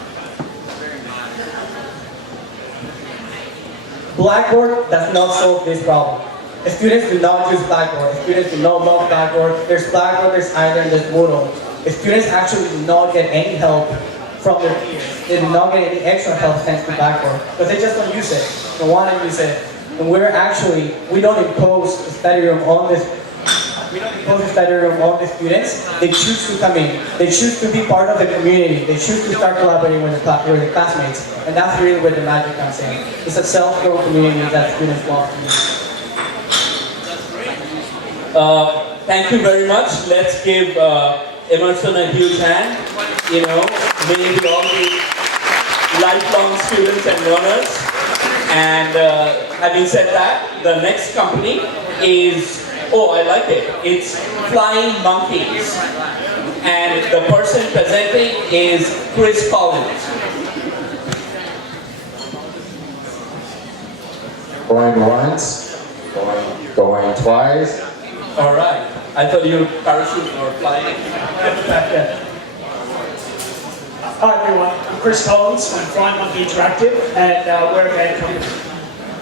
Blackboard does not solve this problem. Students do not use Blackboard. Students do not love Blackboard. There's Blackboard, there's Iron, there's Moodle. Students actually do not get any help from their peers. They do not get any extra help thanks to Blackboard, but they just don't use it. They want to use it. And we don't impose StudyRoom on this. We don't impose StudyRoom on the students. They choose to come in. They choose to be part of the community. They choose to start collaborating with the classmates. And that's really where the magic comes in. It's a self-grown community that students want to use. Thank you very much. Let's give Emerson a huge hand. You know, may we all be lifelong students and learners. And having said that, the next company is, oh, I like it. It's Flying Monkeys. And the person presenting is Chris Collins. Going once, going twice. All right. I thought you parachute or flying. Hi everyone, I'm Chris Collins from Flying Monkey Interactive, and we're a game company.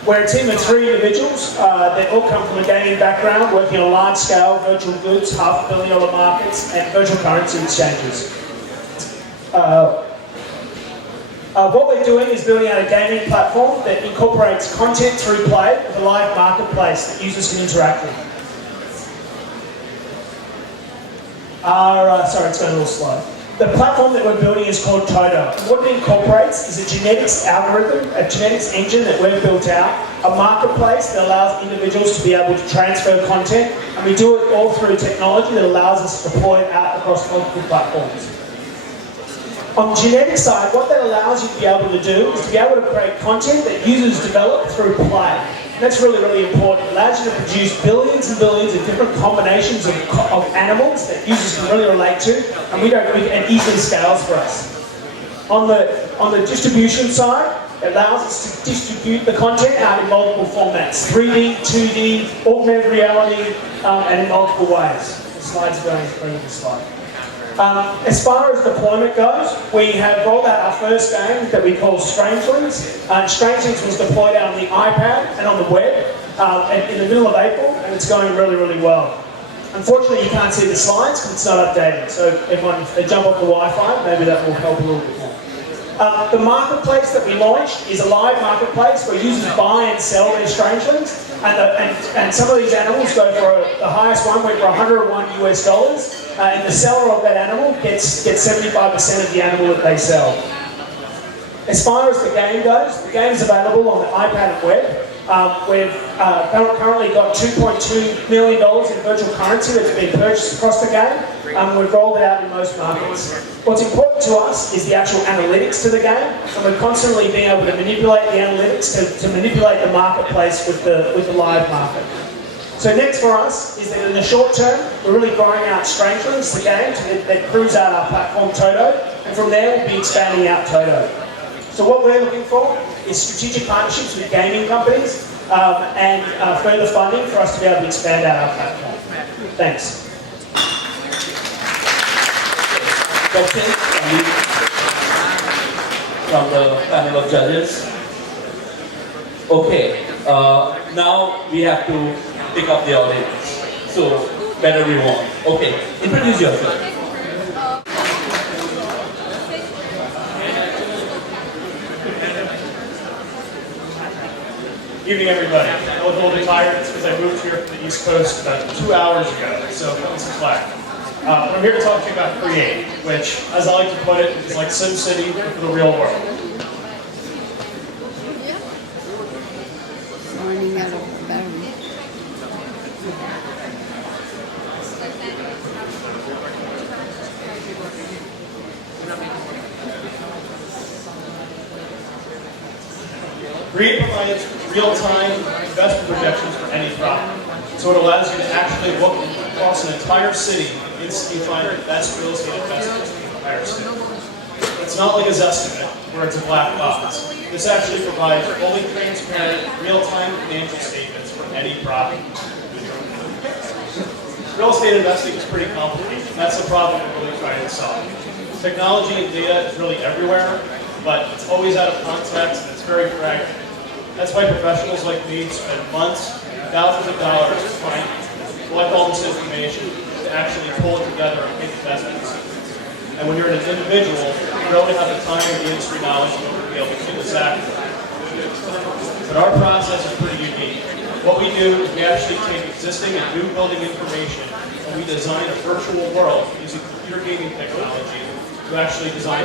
We're a team of 3 individuals that all come from a gaming background, working on large-scale virtual goods, $500 million markets, and virtual currency exchanges. What we're doing is building out a gaming platform that incorporates content through play with a live marketplace that users can interact with. Sorry, it's going a little slow. The platform that we're building is called Toto. What it incorporates is a genetics algorithm, a genetics engine that we've built out, a marketplace that allows individuals to be able to transfer content, and we do it all through technology that allows us to deploy it out across multiple platforms. On the genetic side, what that allows you to be able to do is to be able to create content that users develop through play. And that's really, really important. It allows you to produce billions and billions of different combinations of animals that users can really relate to, and it easily scales for us. On the distribution side, it allows us to distribute the content out in multiple formats: 3D, 2D, augmented reality, and in multiple ways. The slide's going through this slide. As far as deployment goes, we have rolled out our first game that we call Strangelings. Strangelings was deployed out on the iPad and on the web in the middle of April, and it's going really, really well. Unfortunately, you can't see the slides because it's not updated, so everyone, if they jump off the Wi-Fi, maybe that will help a little bit more. The marketplace that we launched is a live marketplace where users buy and sell their Strangelings, and some of these animals go for the highest one went for $101 US. And the seller of that animal gets 75% of the animal that they sell. As far as the game goes, the game is available on the iPad and web. We've currently got $2.2 million in virtual currency that's been purchased across the game. We've rolled it out in most markets. What's important to us is the actual analytics to the game, and we're constantly being able to manipulate the analytics to manipulate the marketplace with the live market. So next for us is that in the short term, we're really growing out Strangelands, the game, that proves out our platform Toto, and from there we'll be expanding out Toto. So what we're looking for is strategic partnerships with gaming companies and further funding for us to be able to expand out our platform. Thanks. Questions from the panel of judges? Okay, now we have to pick up the audience. So, better rewind. Okay, introduce yourself. Evening, everybody. I was a little bit tired because I moved here from the East Coast about 2 hours ago, so cut me some slack. I'm here to talk to you about Create, which, as I like to put it, is like SimCity but for the real world. Running out of battery. Create provides real-time investment projections for any property. So it allows you to actually look across an entire city and instantly find the best real estate investments in the entire city. It's not like a Zestimate, where it's a black box. This actually provides fully transparent, real-time financial statements for any property. Real estate investing is pretty complicated, and that's the problem we're really trying to solve. Technology and data is really everywhere, but it's always out of context and it's very fragmented. That's why professionals like me spend months, thousands of dollars to collect all this information to actually pull it together and make investment decisions. And when you're an individual, you don't have the time or the industry knowledge to be able to do this accurately. But our process is pretty unique. What we do is we actually take existing and new building information and we design a virtual world using computer gaming technology to actually design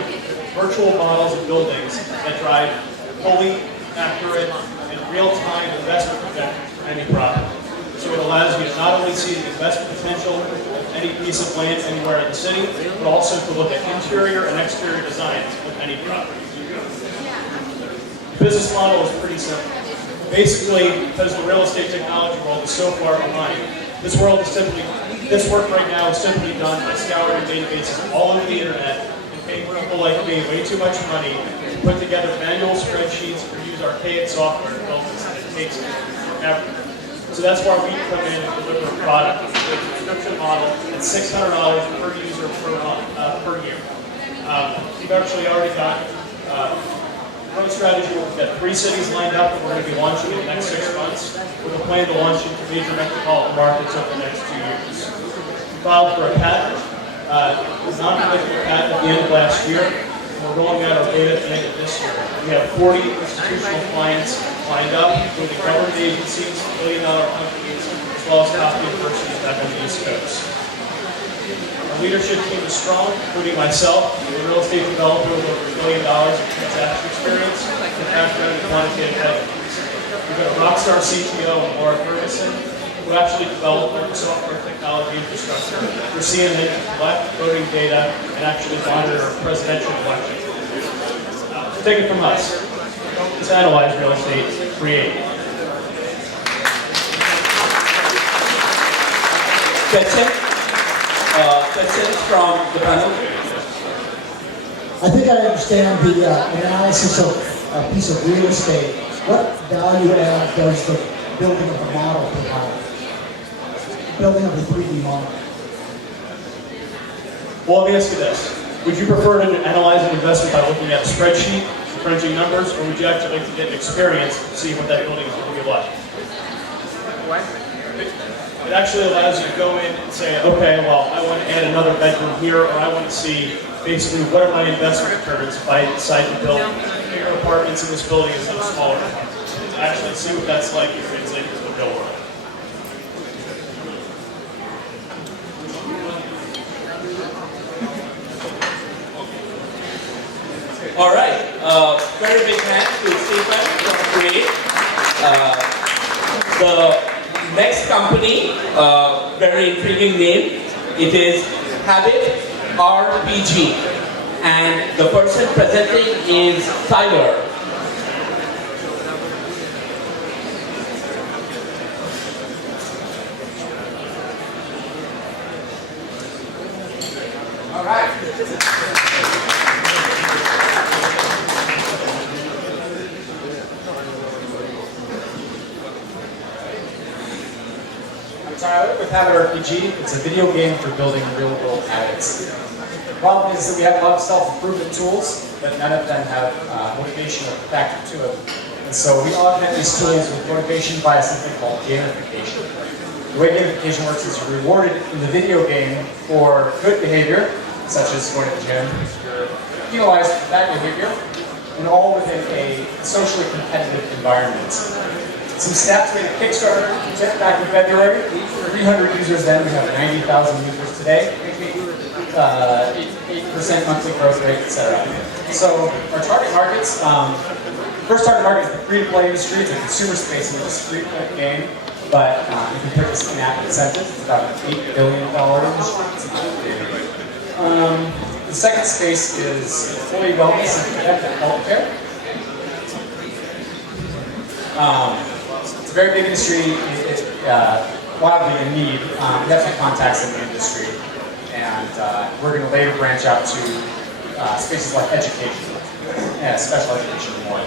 virtual models of buildings that drive fully accurate and real-time investment projections for any property. So it allows you to not only see the investment potential of any piece of land anywhere in the city, but also to look at interior and exterior designs of any property. The business model is pretty simple. Basically, because the real estate technology world is so far behind, this work right now is simply done by scouring databases all over the internet and paying people like me way too much money to put together manual spreadsheets or use archaic software to build this, and it takes forever. So that's why we come in and deliver a product with a subscription model at $600 per user per year. We've actually already got growth strategy where we've got 3 cities lined up that we're going to be launching in the next 6 months, with a plan to launch into major metropolitan markets over the next 2 years. We filed for a patent, non-commissioned patent at the end of last year, and we're rolling out our beta at the end of this year. We have 40 institutional clients lined up, including government agencies, billion-dollar companies, as well as top universities back on the East Coast. Our leadership team is strong, including myself, a real estate developer with over $1 billion in transaction experience and background in quantitative evidence. We've got a rockstar CTO, Laura Ferguson, who actually developed our software technology infrastructure for CNN to collect voting data and actually monitor presidential elections. So take it from us. Let's analyze real estate, create. Questions from the panel? I think I understand the analysis of a piece of real estate. What value add does the building of a model provide? Building of a 3D model. Well, let me ask you this. Would you prefer to analyze an investment by looking at a spreadsheet, crunching numbers, or would you actually like to get an experience to see what that building is going to be like? It actually allows you to go in and say, okay, well, I want to add another bedroom here, or I want to see basically what are my investment returns if I decide to build bigger apartments in this building instead of smaller apartments. To actually see what that's like and translate it to the real world. All right, very big hand to Stephen from Create. The next company, very intriguing name, it is Habit RPG, and the person presenting is Tyler. All right. I'm Tyler with Habit RPG. It's a video game for building real-world habits. The problem is that we have a lot of self-improvement tools, but none of them have motivation or factor to it. And so we augment these tools with motivation via something called gamification. The way gamification works is you're rewarded in the video game for good behavior, such as going to the gym. You're penalized for bad behavior, and all within a socially competitive environment. Some stats made a Kickstarter back in February. 300 users then, we have 90,000 users today. 8% monthly growth rate, etc. So our target markets, first target market is the free-to-play industry. It's a consumer space, and it's a free-to-play game. But if you put this in-app incentives, it's about an $8 billion industry. The second space is employee wellness and preventative healthcare. It's a very big industry. It's wildly in need. We have some contacts in the industry, and we're going to later branch out to spaces like education, special education more.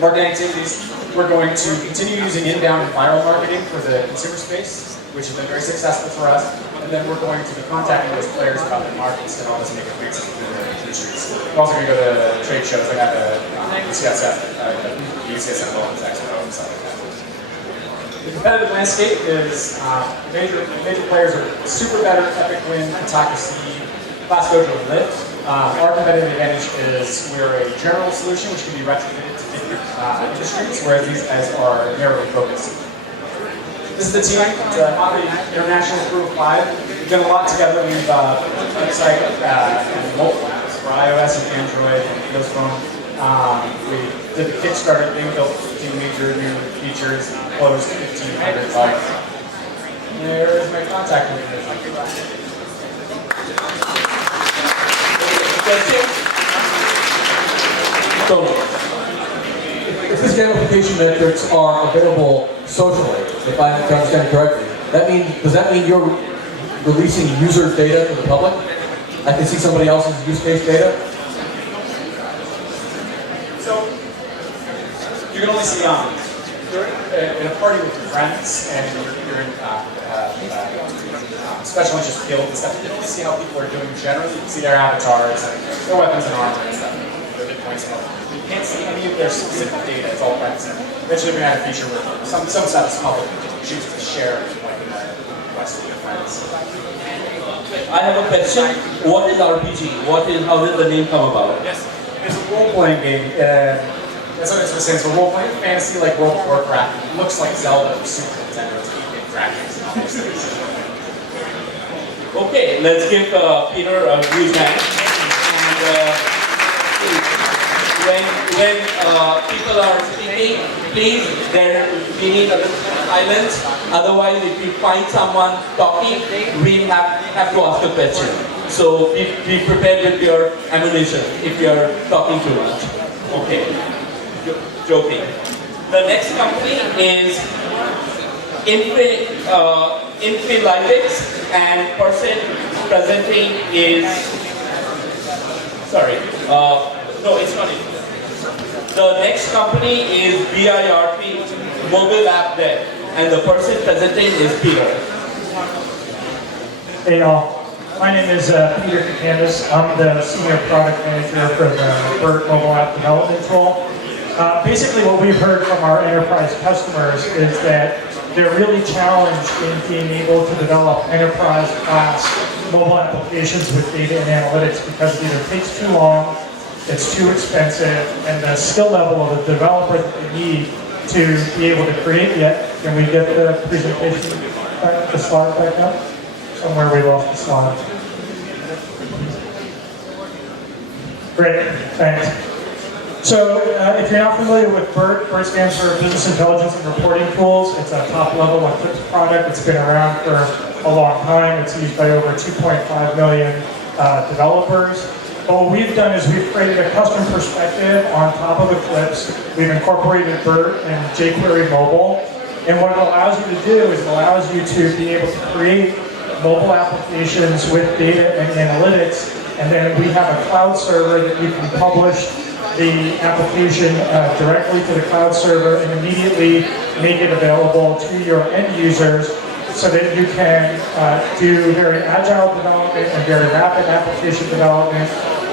Marketing activities, we're going to continue using inbound and viral marketing for the consumer space, which has been very successful for us. And then we're going to be contacting those players about their markets and all this make a big sense in the industries. We're also going to go to trade shows like at the UCSF Wellness Expo and stuff like that. The competitive landscape is major players are Superbetter, Epic Win, Autocracy, Class Dojo, and Lyft. Our competitive advantage is we're a general solution which can be retrofitted to different industries, whereas these guys are narrowly focused. This is the team, it's an international crew of 5. We've done a lot together. We've built a website and mobile apps for iOS and Android and Windows Phone. We did the Kickstarter thing, built 15 major new features, closed 1,500 bucks. There's my contact information. So, if these gamification metrics are available socially, if I understand correctly, does that mean you're releasing user data to the public? I can see somebody else's use case data? So, you can only see you're in a party with your friends and you're in special interest fields and stuff. You can only see how people are doing generally. You can see their avatars, their weapons and armor and stuff, their hit points and all. You can't see any of their specific data. It's all private. Eventually we're going to have a feature where some stuff is public. You can choose to share like in the West with your friends. I have a question. What is RPG? How did the name come about? Yes, it's a role-playing game. That's what it's saying. So role-playing fantasy like World of Warcraft. It looks like Zelda for Super Nintendo. It's 8-bit graphics and all those things. Okay, let's give Peter a huge hand. And when people are speaking, please, we need a little silence. Otherwise, if you find someone talking, we have to ask a question. So be prepared with your ammunition if you are talking too much. Okay, joking. The next company is Infinilytics, and person presenting is, sorry, no, it's not it. The next company is BIRP, Mobile App Dev, and the person presenting is Peter. Hey y'all, my name is Peter Candace. I'm the Senior Product Manager for the BERT Mobile App Development Tool. Basically what we've heard from our enterprise customers is that they're really challenged in being able to develop enterprise-class mobile applications with data and analytics because it either takes too long, it's too expensive, and the skill level of the developer that they need to be able to create yet. Can we get the presentation back, the slide back up? Somewhere we lost the slide. Great, thanks. So if you're not familiar with BERT, BERT stands for Business Intelligence and Reporting Tools. It's a top-level Eclipse product. It's been around for a long time. It's used by over 2.5 million developers. But what we've done is we've created a custom perspective on top of Eclipse. We've incorporated BERT and jQuery Mobile. And what it allows you to do is it allows you to be able to create mobile applications with data and analytics. And then we have a cloud server that you can publish the application directly to the cloud server and immediately make it available to your end users so that you can do very agile development and very rapid application development,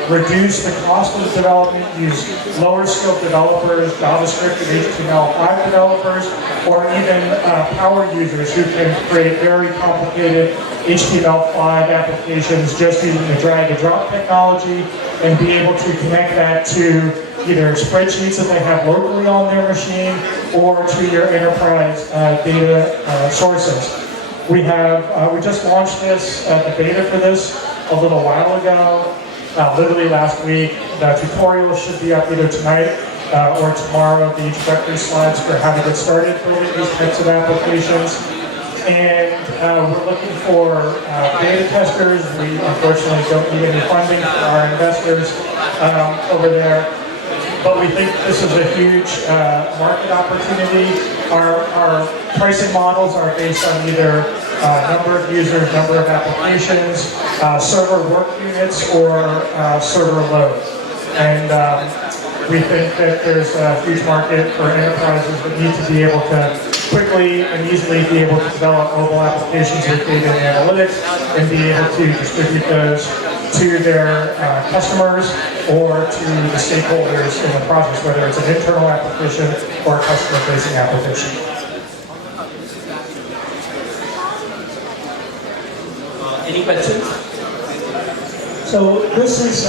reduce the cost of development, use lower skilled developers, JavaScript and HTML5 developers, or even power users who can create very complicated HTML5 applications just using the drag and drop technology and be able to connect that to either spreadsheets that they have locally on their machine or to your enterprise data sources. We just launched this, the beta for this a little while ago, literally last week. The tutorial should be up either tonight or tomorrow, the introductory slides for how to get started building these types of applications. And we're looking for beta testers. We unfortunately don't need any funding for our investors over there. But we think this is a huge market opportunity. Our pricing models are based on either number of users, number of applications, server work units, or server load. And we think that there's a huge market for enterprises that need to be able to quickly and easily be able to develop mobile applications with data and analytics and be able to distribute those to their customers or to the stakeholders in the process, whether it's an internal application or a customer-facing application. Any questions? So this is,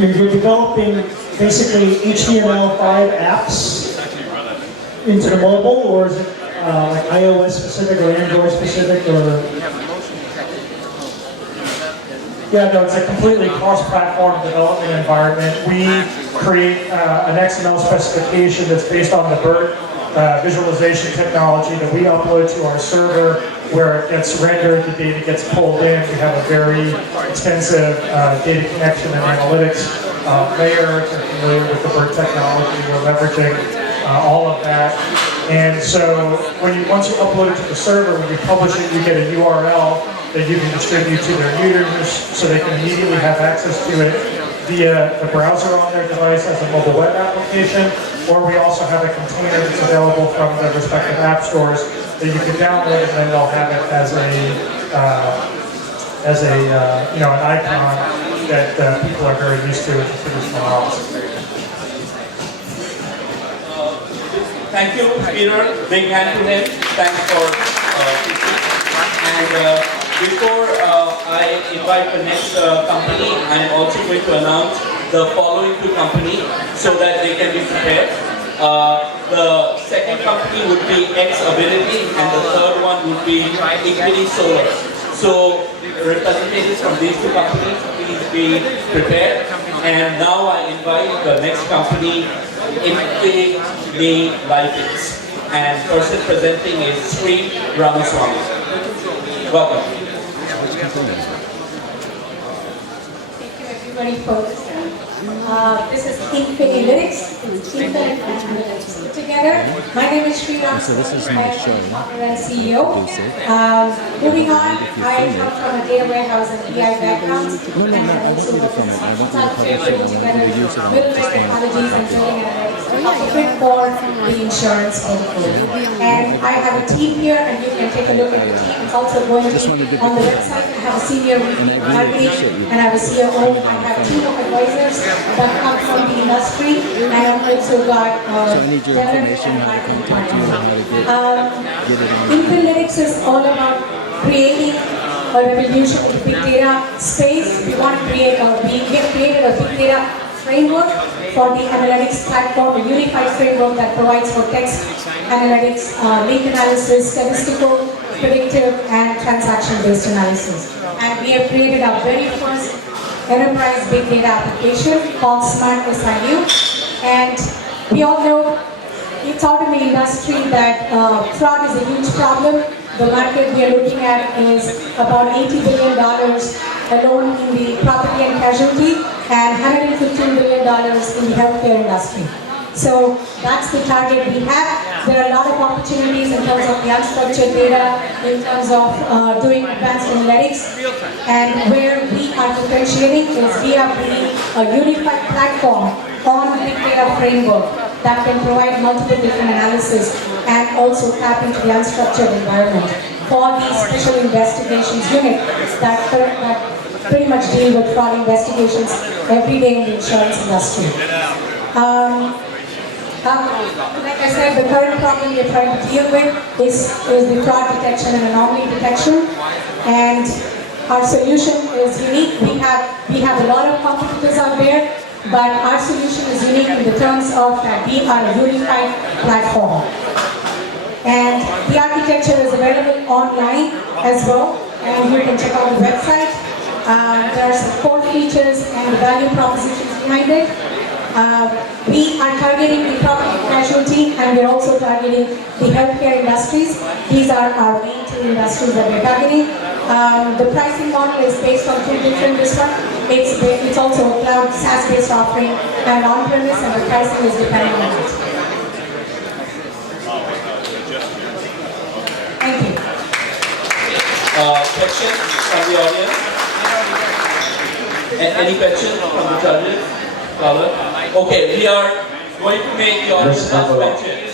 you're developing basically HTML5 apps into the mobile, or is it like iOS specific or Android specific, or? Yeah, no, it's a completely cross-platform development environment. We create an XML specification that's based on the BERT visualization technology that we upload to our server, where it gets rendered, the data gets pulled in. We have a very extensive data connection and analytics layer. If you're familiar with the BERT technology, we're leveraging all of that. And so once you upload it to the server, when you publish it, you get a URL that you can distribute to their users so they can immediately have access to it via the browser on their device as a mobile web application, or we also have a container that's available from the respective app stores that you can download, and then they'll have it as an icon that people are very used to with the traditional models. Thank you, Peter. Big hand to him. Thanks for and before I invite the next company, I'm also going to announce the following two companies so that they can be prepared. The second company would be X-Ability, and the third one would be Infinilytics Solar. So representatives from these two companies, please be prepared. And now I invite the next company, Infinilytics. And person presenting is Sri Ramaswamy. Welcome. Thank you everybody for listening. This is Infinilytics. Infinite Analytics put together. My name is Sri Ramaswamy. I am the founder and CEO. Moving on, I come from a data warehouse and BI background, and I also work in putting together middleware technologies and building analytics. Appropriate for the insurance portfolio. And I have a team here, and you can take a look at the team. It's also going to be on the website. I have a senior VP marketing, and I have a COO. I have a team of advisors that come from the industry, and I've also got development and marketing partners. Infinilytics is all about creating a revolution in the big data space. We want to create we have created a big data framework for the analytics platform, a unified framework that provides for text analytics, link analysis, statistical, predictive, and transaction-based analysis. And we have created our very first enterprise big data application called Smart SIU. And we all know it's out in the industry that fraud is a huge problem. The market we are looking at is about $80 billion alone in the property and casualty and $115 billion in the healthcare industry. So that's the target we have. There are a lot of opportunities in terms of the unstructured data, in terms of doing advanced analytics, and where we are differentiating is we are bringing a unified platform on big data framework that can provide multiple different analysis and also tap into the unstructured environment for these special investigations unit that pretty much deal with fraud investigations every day in the insurance industry. Like I said, the current problem we are trying to deal with is the fraud detection and anomaly detection, and our solution is unique. We have a lot of competitors out there, but our solution is unique in the terms of that we are a unified platform. And the architecture is available online as well, and you can check out the website. There are some core features and value propositions behind it. We are targeting the property and casualty, and we're also targeting the healthcare industries. These are our main two industries that we're targeting. The pricing model is based on two different It's also a cloud SaaS-based offering and on-premise, and the pricing is dependent on it. Thank you. Questions from the audience? Any questions from the judges? Okay, we are going to make the audience ask questions.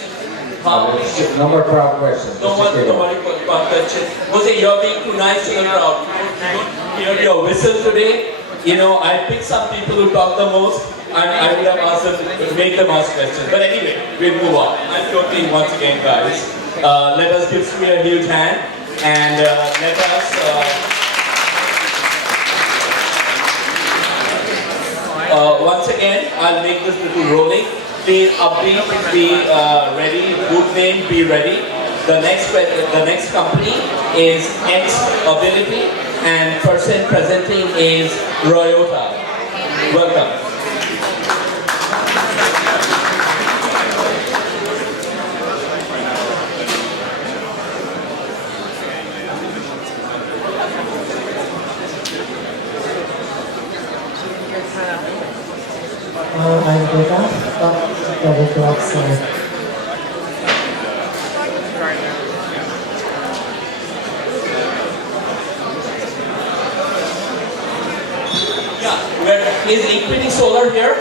No more crowd questions. No more crowd questions. Jose, you're being too nice to the crowd. You don't hear your whistle today. You know, I picked some people who talk the most, and I would have asked them to make them ask questions. But anyway, we'll move on. I'm joking once again, guys. Let us give Sri a huge hand, and let us... once again, I'll make this little rolling. Please upbeat, be ready. Group name, be ready. The next company is X Ability, and person presenting is Royota. Welcome. I'm Driod, the website. Yeah, is Infinity Solar here?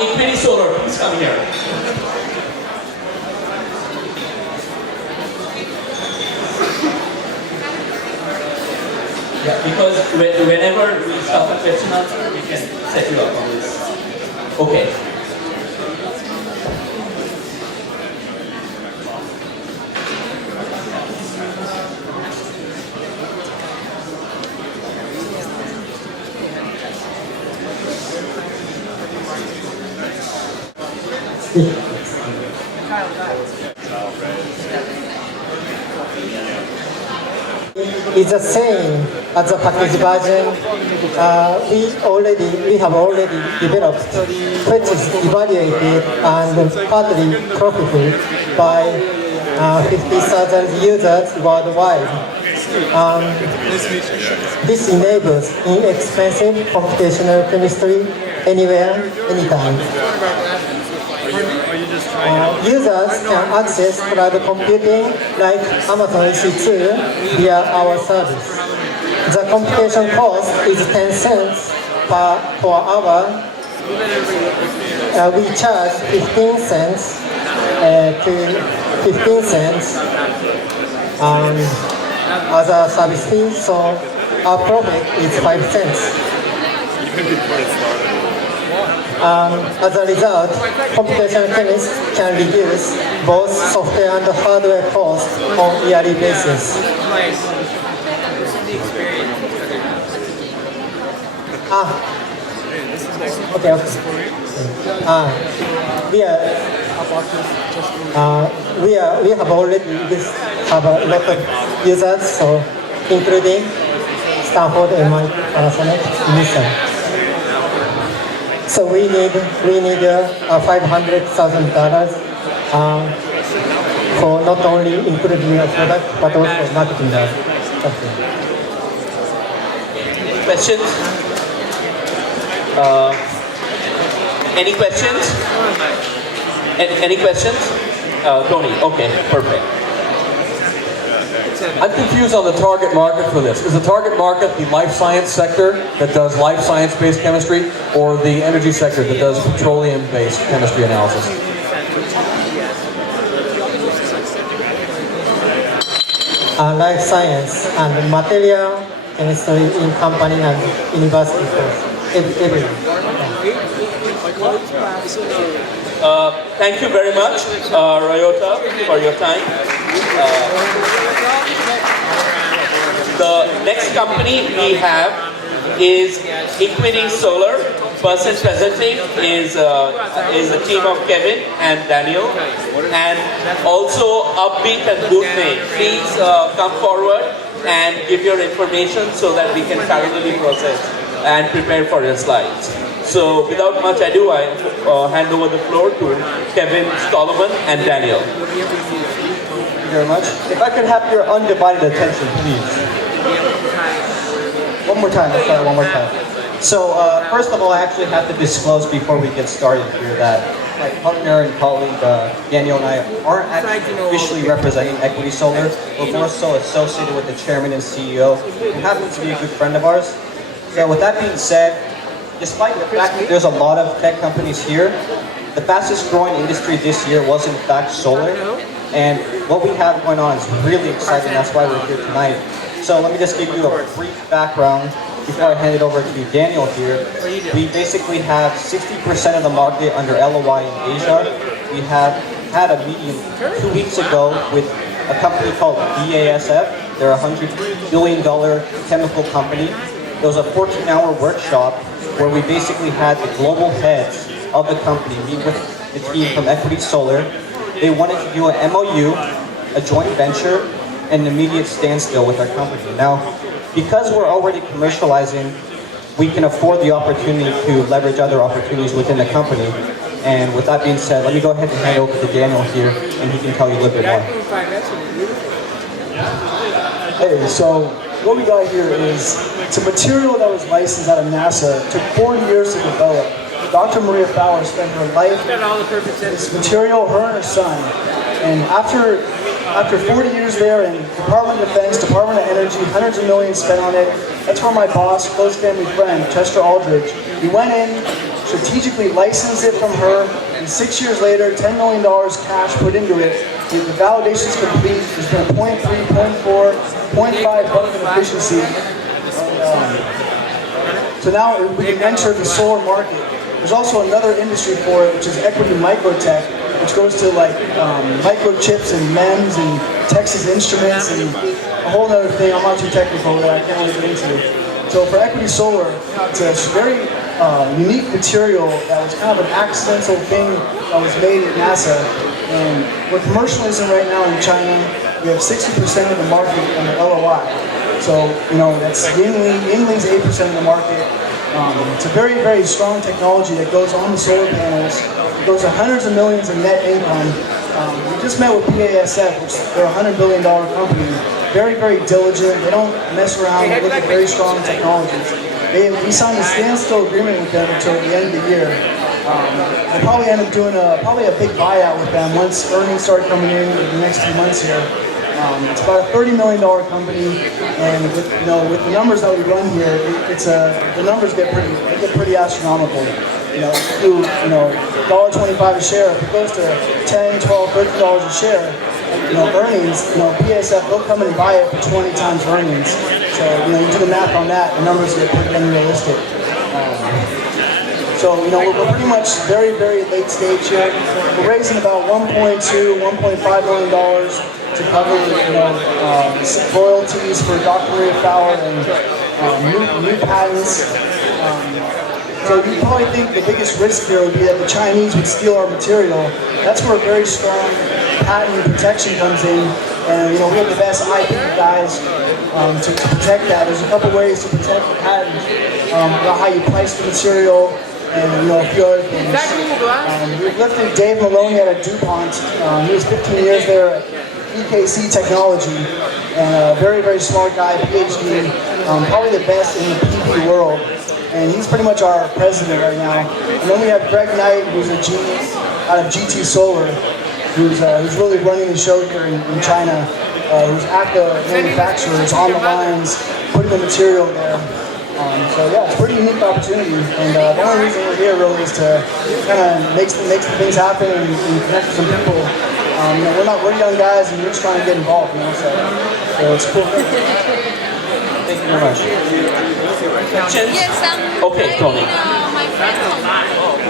Infinity Solar, please come here. Yeah, because whenever we start a question answer, we can set you up on this. Okay. It's the same as the package version. We have already developed, which is evaluated and partly profitable by 50,000 users worldwide. This enables inexpensive computational chemistry anywhere, anytime. Users can access cloud computing like Amazon EC2 via our service. The computation cost is 10 cents per hour. We charge 15 cents to 15 cents as a service fee, so our profit is 5 cents. As a result, computational chemists can reduce both software and hardware costs on a yearly basis. Okay. We have already have a lot of users, so including Stanford, MIT, Panasonic, Nissan. So we need $500,000 for not only including a product but also marketing that. Any questions? Any questions? Any questions? Tony, okay, perfect. I'm confused on the target market for this. Is the target market the life science sector that does life science-based chemistry, or the energy sector that does petroleum-based chemistry analysis? Life science and material chemistry in company and university course. Everything. Thank you very much, Ryota, for your time. The next company we have is Equity Solar. Person presenting is the team of Kevin and Daniel, and also Upbeat and Good Name. Please come forward and give your information so that we can thoroughly process and prepare for your slides. So without much ado, I hand over the floor to Kevin, Solomon, and Daniel. Thank you very much. If I could have your undivided attention, please. One more time, let's start one more time. So first of all, I actually have to disclose before we get started here that my partner and colleague Daniel and I aren't actually officially representing Equity Solar. We're more so associated with the chairman and CEO, who happens to be a good friend of ours. So with that being said, despite the fact that there's a lot of tech companies here, the fastest growing industry this year was in fact solar. And what we have going on is really exciting. That's why we're here tonight. So let me just give you a brief background before I hand it over to Daniel here. We basically have 60% of the market under LOI in Asia. We have had a meeting 2 weeks ago with a company called BASF. They're a $100 billion chemical company. There was a 14-hour workshop where we basically had the global heads of the company meet with the team from Equity Solar. They wanted to do an MOU, a joint venture, and an immediate standstill with our company. Now, because we're already commercializing, we can afford the opportunity to leverage other opportunities within the company. And with that being said, let me go ahead and hand over to Daniel here, and he can tell you a little bit more. Hey, so what we got here is, it's a material that was licensed out of NASA. It took 4 years to develop. Dr. Maria Fowler spent her life with this material, her and her son. And after 40 years there in Department of Defense, Department of Energy, hundreds of millions spent on it, that's where my boss, close family friend, Chester Aldridge, we went in, strategically licensed it from her, and 6 years later, $10 million cash put into it. The validation's complete. There's been a 0.3, 0.4, 0.5 bucket efficiency. So now we can enter the solar market. There's also another industry for it, which is equity microtech, which goes to like microchips and MEMS and Texas Instruments and a whole other thing. I'm not too technical that I can't really get into. So for equity solar, it's a very unique material that was kind of an accidental thing that was made at NASA. And we're commercializing right now in China. We have 60% of the market under LOI. So, you know, that's Yingli's 8% of the market. It's a very, very strong technology that goes on the solar panels. It goes to hundreds of millions in net income. We just met with BASF, which they're a $100 billion company. Very, very diligent. They don't mess around. They look at very strong technologies. We signed a standstill agreement with them until the end of the year. We'll probably end up doing probably a big buyout with them once earnings start coming in the next few months here. It's about a $30 million company, and with the numbers that we run here, the numbers get pretty astronomical. $1.25 a share. If it goes to $10, $12, $13 a share, earnings, BASF, they'll come and buy it for 20 times earnings. So you do the math on that, the numbers get pretty unrealistic. So we're pretty much very, very late stage here. We're raising about $1.2, $1.5 million to cover royalties for Dr. Maria Fowler and new patents. So you probably think the biggest risk here would be that the Chinese would steal our material. That's where a very strong patent protection comes in. And we have the best IP guys to protect that. There's a couple ways to protect the patent, about how you price the material, and a few other things. We've lifted Dave Maloney out of DuPont. He was 15 years there at EKC Technology, and a very, very smart guy, PhD, probably the best in the PV world. And he's pretty much our president right now. And then we have Greg Knight, who's a genius out of GT Solar, who's really running the show here in China, who's at the manufacturers, on the lines, putting the material there. So yeah, it's a pretty unique opportunity, and the only reason we're here really is to kind of make the things happen and connect with some people. We're young guys, and we're just trying to get involved, so it's cool. Thank you very much. Okay, Tony.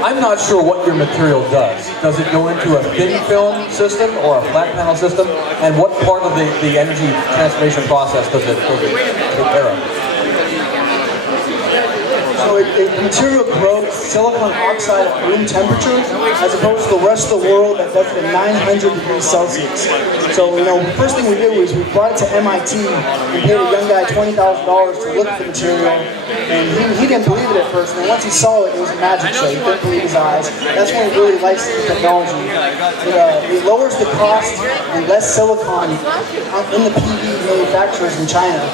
I'm not sure what your material does. Does it go into a thin film system or a flat panel system? And what part of the energy transformation process does it take care of? So the material grows silicon oxide at room temperature, as opposed to the rest of the world that does it at 900 degrees Celsius. So the first thing we did was we brought it to MIT and paid a young guy $20,000 to look at the material, and he didn't believe it at first. And once he saw it, it was a magic show. He couldn't believe his eyes. That's when he really likes the technology. It lowers the cost and less silicon in the PV manufacturers in China.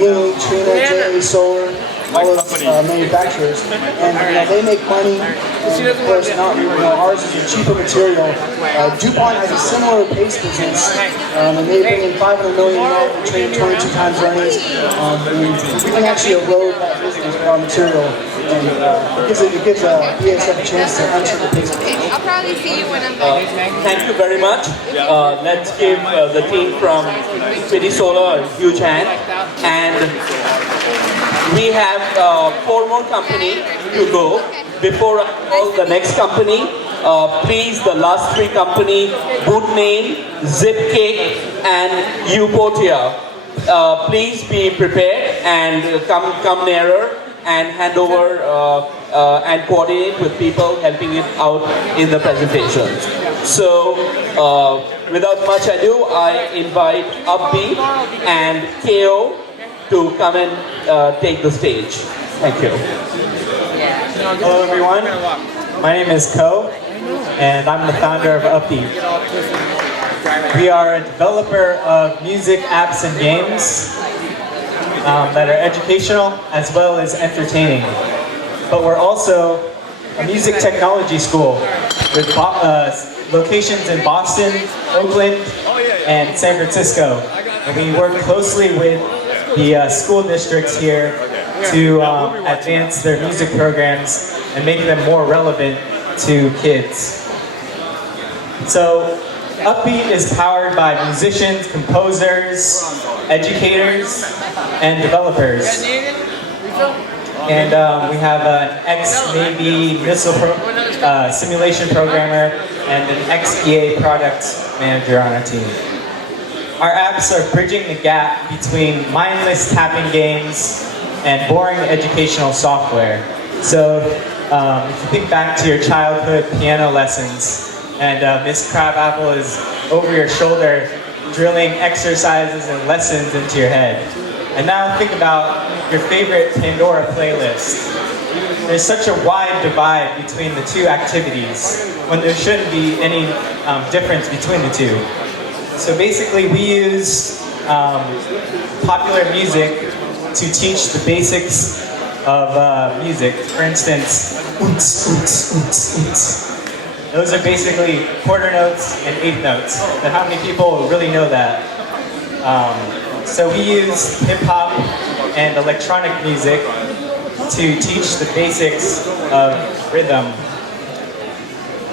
Ying, Trina, JA Solar, all those manufacturers, and they make money. Of course, ours is a cheaper material. DuPont has a similar paste business, and they bring in $500 million and trade 22 times earnings. We can actually erode that business with our material, and it gives BASF a chance to enter the paste business. I'll probably see you when I'm back. Thank you very much. Let's give the team from City Solar a huge hand. And we have 4 more companies to go. Before I call the next company, please, the last 3 company, Boot Name, Zipcake, and Upotia. Please be prepared and come nearer and hand over and coordinate with people helping it out in the presentations. So, without much ado, I invite Abhi and KO to come and take the stage. Thank you. Hello everyone, my name is Ko, and I'm the founder of Upbeat. We are a developer of music, apps, and games that are educational as well as entertaining. But we're also a music technology school with locations in Boston, Oakland, and San Francisco. And we work closely with the school districts here to advance their music programs and make them more relevant to kids. So Upbeat is powered by musicians, composers, educators, and developers. And we have an ex-Navy missile simulation programmer and an ex-EA product manager on our team. Our apps are bridging the gap between mindless tapping games and boring educational software. So if you think back to your childhood piano lessons, and Miss Crabapple is over your shoulder drilling exercises and lessons into your head. And now think about your favorite Pandora playlist. There's such a wide divide between the 2 activities when there shouldn't be any difference between the 2. So basically we use popular music to teach the basics of music. For instance, those are basically quarter notes and 8th notes. But how many people really know that? So we use hip hop and electronic music to teach the basics of rhythm.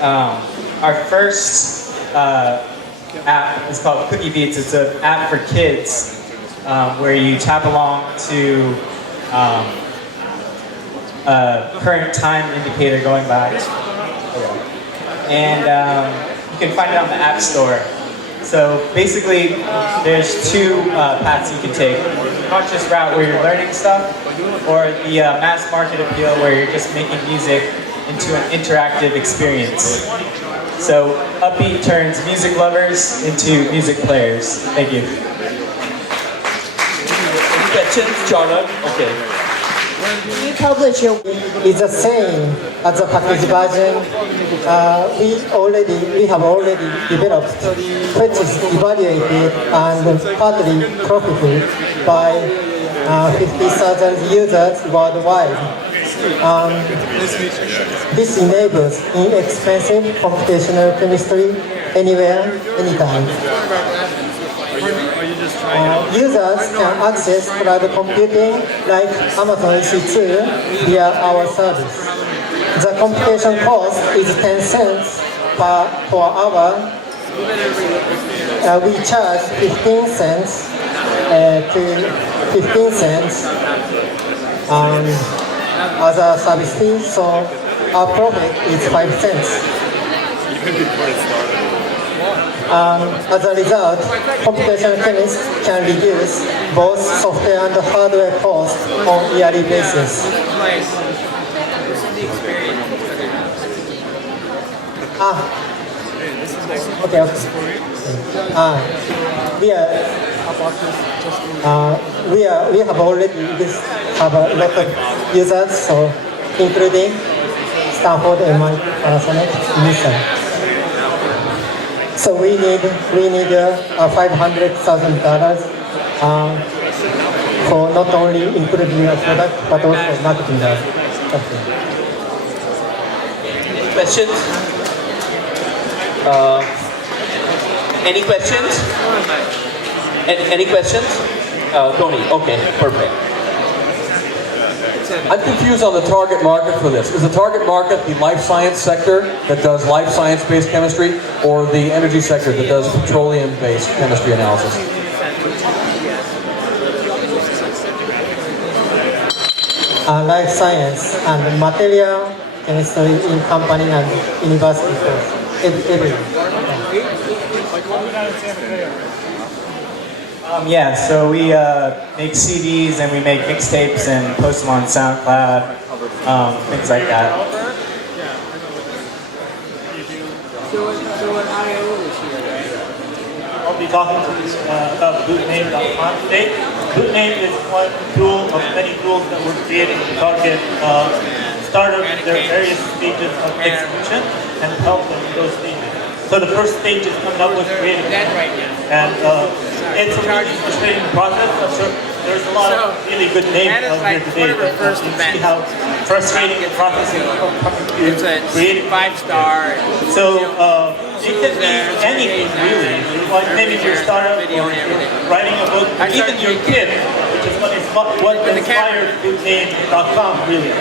Our first app is called Cookie Beats. It's an app for kids where you tap along to a current time indicator going by. And you can find it on the App Store. So basically, there's 2 paths you can take. The conscious route where you're learning stuff, or the mass market appeal where you're just making music into an interactive experience. So Upbeat turns music lovers into music players. Thank you. Questions, Jordan? Okay. We publish is the same as the package version. We have already developed, which is evaluated and partly profitable by 50,000 users worldwide. This enables inexpensive computational chemistry anywhere, anytime. Users can access cloud computing like Amazon EC2 via our service. The computation cost is 10 cents per hour. We charge 15 cents to 15 cents as a service fee, so our profit is 5 cents. As a result, computational chemists can reduce both software and hardware costs on a yearly basis. Okay. We have already have a lot of users, so including Stanford, MIT, Panasonic, Nissan. So we need $500,000 for not only improving our product but also marketing that. Questions? Any questions? Any questions? Tony, okay, perfect. I'm confused on the target market for this. Is the target market the life science sector that does life science-based chemistry, or the energy sector that does petroleum-based chemistry analysis? Life science and material chemistry in company and university course. Everywhere. Yeah, so we make CDs and we make mixtapes and post them on SoundCloud, things like that. I'll be talking to you about bootname.com today. Bootname is one tool of many tools that we're creating to target startups in their various stages of execution and help them in those stages. So the first stage is coming up with creative. And it's a really frustrating process. I'm sure there's a lot of really good names out here today. But you see how frustrating the process is coming to creative. 5-star. So it could be anything really. Like maybe your startup or you're writing a book, even your kid, which is what inspired bootname.com really.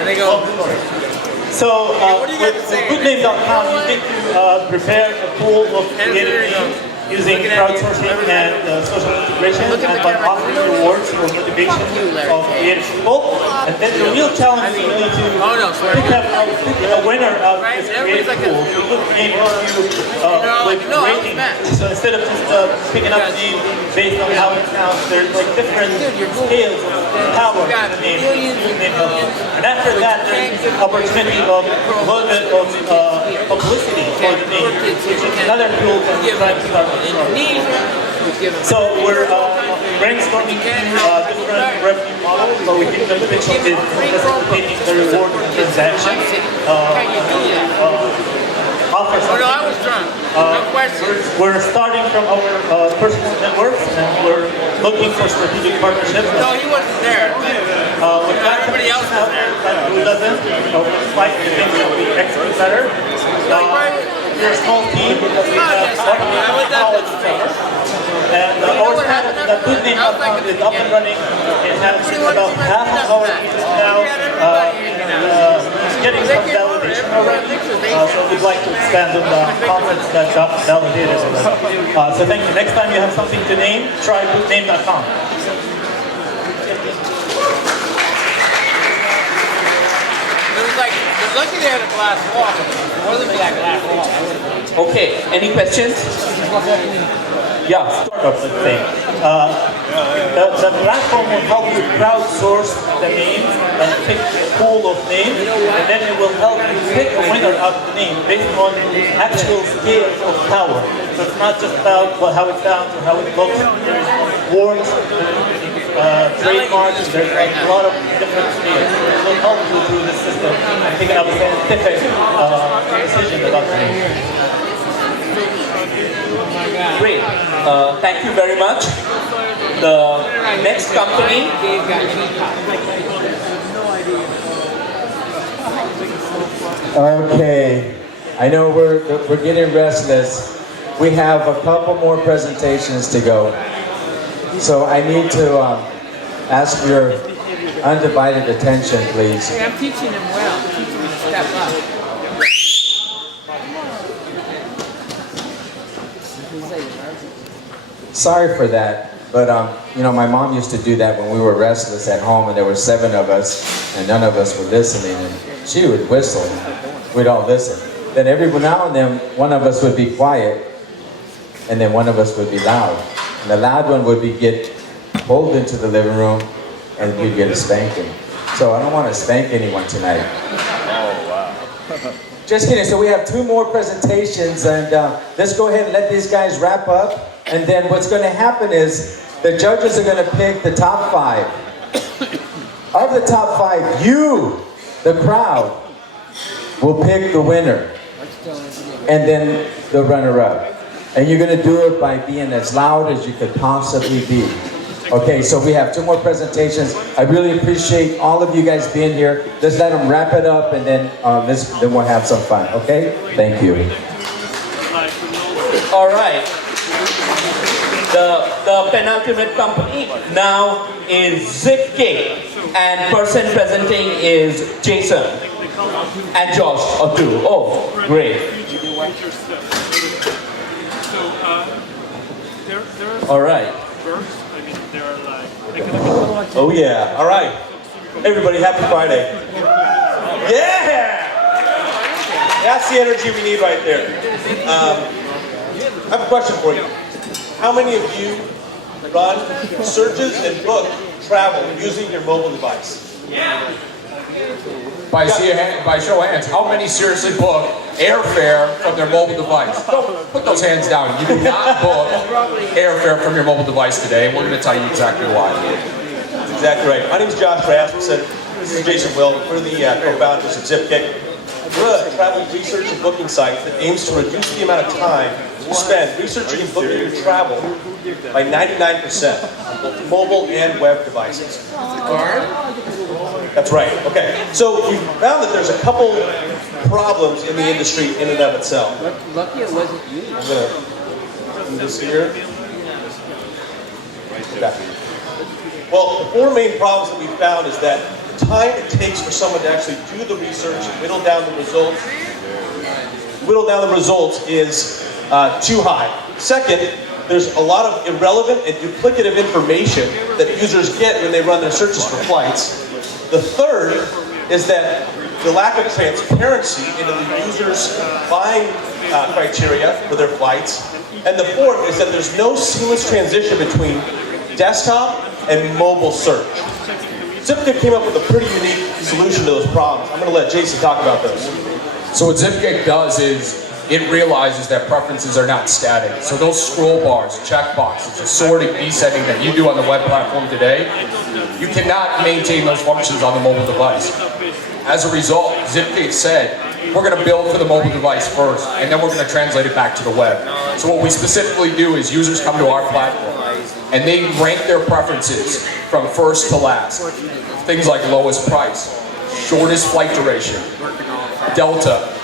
So with bootname.com, you get to prepare a pool of creative names using crowdsourcing and social integration, and by offering rewards for motivation of creative people. And then the real challenge is really to pick a winner out of this creative pool. So put the name into with rating. So instead of just picking up a name based on how it sounds, there's like different scales of power in the name. And after that, there's the opportunity of a little bit of publicity for the name, which is another tool that we're trying to start with. So we're brainstorming different revenue models, but we think the pitch is facilitating the reward of the transaction. Offer something. We're starting from our personal networks, and we're looking for strategic partnerships. No, he wasn't there. With everybody else out there who doesn't, like the things that we execute better. We're a small team because we have college trainers. And our startup, the bootname.com is up and running. It has about half of our users now. Getting some validation already. So we'd like to expand on the conference that got validated already. So thank you. Next time you have something to name, try bootname.com. Lucky they had a glass wall. More than that glass wall. Okay, any questions? Yeah, startup, let's say. The platform will help you crowdsource the names and pick a pool of names, and then it will help you pick a winner of the name based on actual scale of power. So it's not just about how it sounds or how it looks. There's words, trademarks, there's a lot of different scales. It will help you through the system and picking up a scientific decision about the name. Great. Thank you very much. The next company. Okay, I know we're getting restless. We have a couple more presentations to go. So I need to ask your undivided attention, please. I'm teaching him well. I'm teaching him to step up. Sorry for that, but you know, my mom used to do that when we were restless at home and there were 7 of us and none of us were listening, and she would whistle. We'd all listen. Then every now and then one of us would be quiet and then one of us would be loud. And the loud one would get pulled into the living room and we'd get a spanking. So I don't want to spank anyone tonight. Oh, wow. Just kidding. So we have 2 more presentations, and let's go ahead and let these guys wrap up. And then what's going to happen is the judges are going to pick the top 5. Of the top 5, you, the crowd, will pick the winner. And then the runner-up. And you're going to do it by being as loud as you could possibly be. Okay, so we have 2 more presentations. I really appreciate all of you guys being here. Let's let them wrap it up, and then then we'll have some fun. Okay? Thank you. All right. The penultimate company now is Zipcake, and person presenting is Jason and Josh or 2. Oh, great. All right. Oh yeah, all right. Everybody, happy Friday. Yeah! That's the energy we need right there. I have a question for you. How many of you run searches and book travel using your mobile device? By show of hands, how many seriously book airfare from their mobile device? Don't put those hands down. You do not book airfare from your mobile device today, and we're going to tell you exactly why. That's exactly right. My name is Josh Rasmussen. This is Jason Will. We're the co-founders of Zipcake. We're a travel research and booking site that aims to reduce the amount of time you spend researching and booking your travel by 99% on both mobile and web devices. That's right. Okay. So we found that there's a couple problems in the industry in and of itself. Lucky it wasn't you. I'm going to do this here. Okay. Well, the 4 main problems that we found is that the time it takes for someone to actually do the research and whittle down the results is too high. Second, there's a lot of irrelevant and duplicative information that users get when they run their searches for flights. The third is that the lack of transparency into the user's buying criteria for their flights. And the fourth is that there's no seamless transition between desktop and mobile search. Zipcake came up with a pretty unique solution to those problems. I'm going to let Jason talk about those. So what Zipcake does is it realizes that preferences are not static. So those scroll bars, checkboxes, the sorting, desetting that you do on the web platform today, you cannot maintain those functions on the mobile device. As a result, Zipcake said, we're going to build for the mobile device first, and then we're going to translate it back to the web. So what we specifically do is users come to our platform, and they rank their preferences from first to last. Things like lowest price, shortest flight duration, Delta,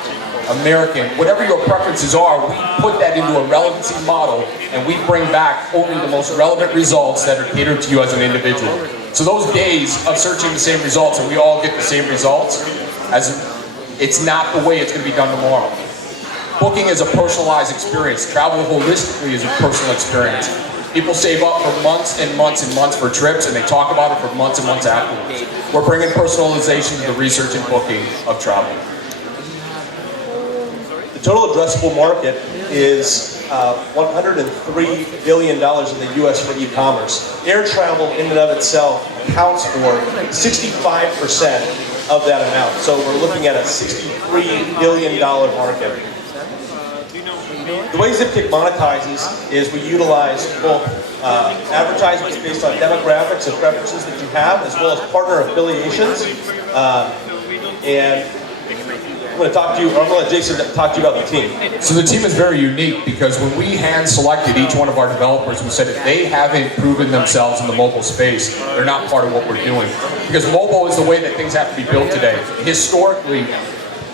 American, whatever your preferences are, we put that into a relevancy model, and we bring back only the most relevant results that are catered to you as an individual. So those days of searching the same results and we all get the same results, it's not the way it's going to be done tomorrow. Booking is a personalized experience. Travel holistically is a personal experience. People save up for months and months and months for trips, and they talk about it for months and months afterwards. We're bringing personalization to the research and booking of travel. The total addressable market is $103 billion in the US for e-commerce. Air travel in and of itself accounts for 65% of that amount. So we're looking at a $63 billion market. The way ZipKick monetizes is we utilize both advertisements based on demographics and preferences that you have, as well as partner affiliations. And I'm going to talk to you, or I'm going to let Jason talk to you about the team. So the team is very unique because when we hand selected each one of our developers, we said if they haven't proven themselves in the mobile space, they're not part of what we're doing. Because mobile is the way that things have to be built today. Historically,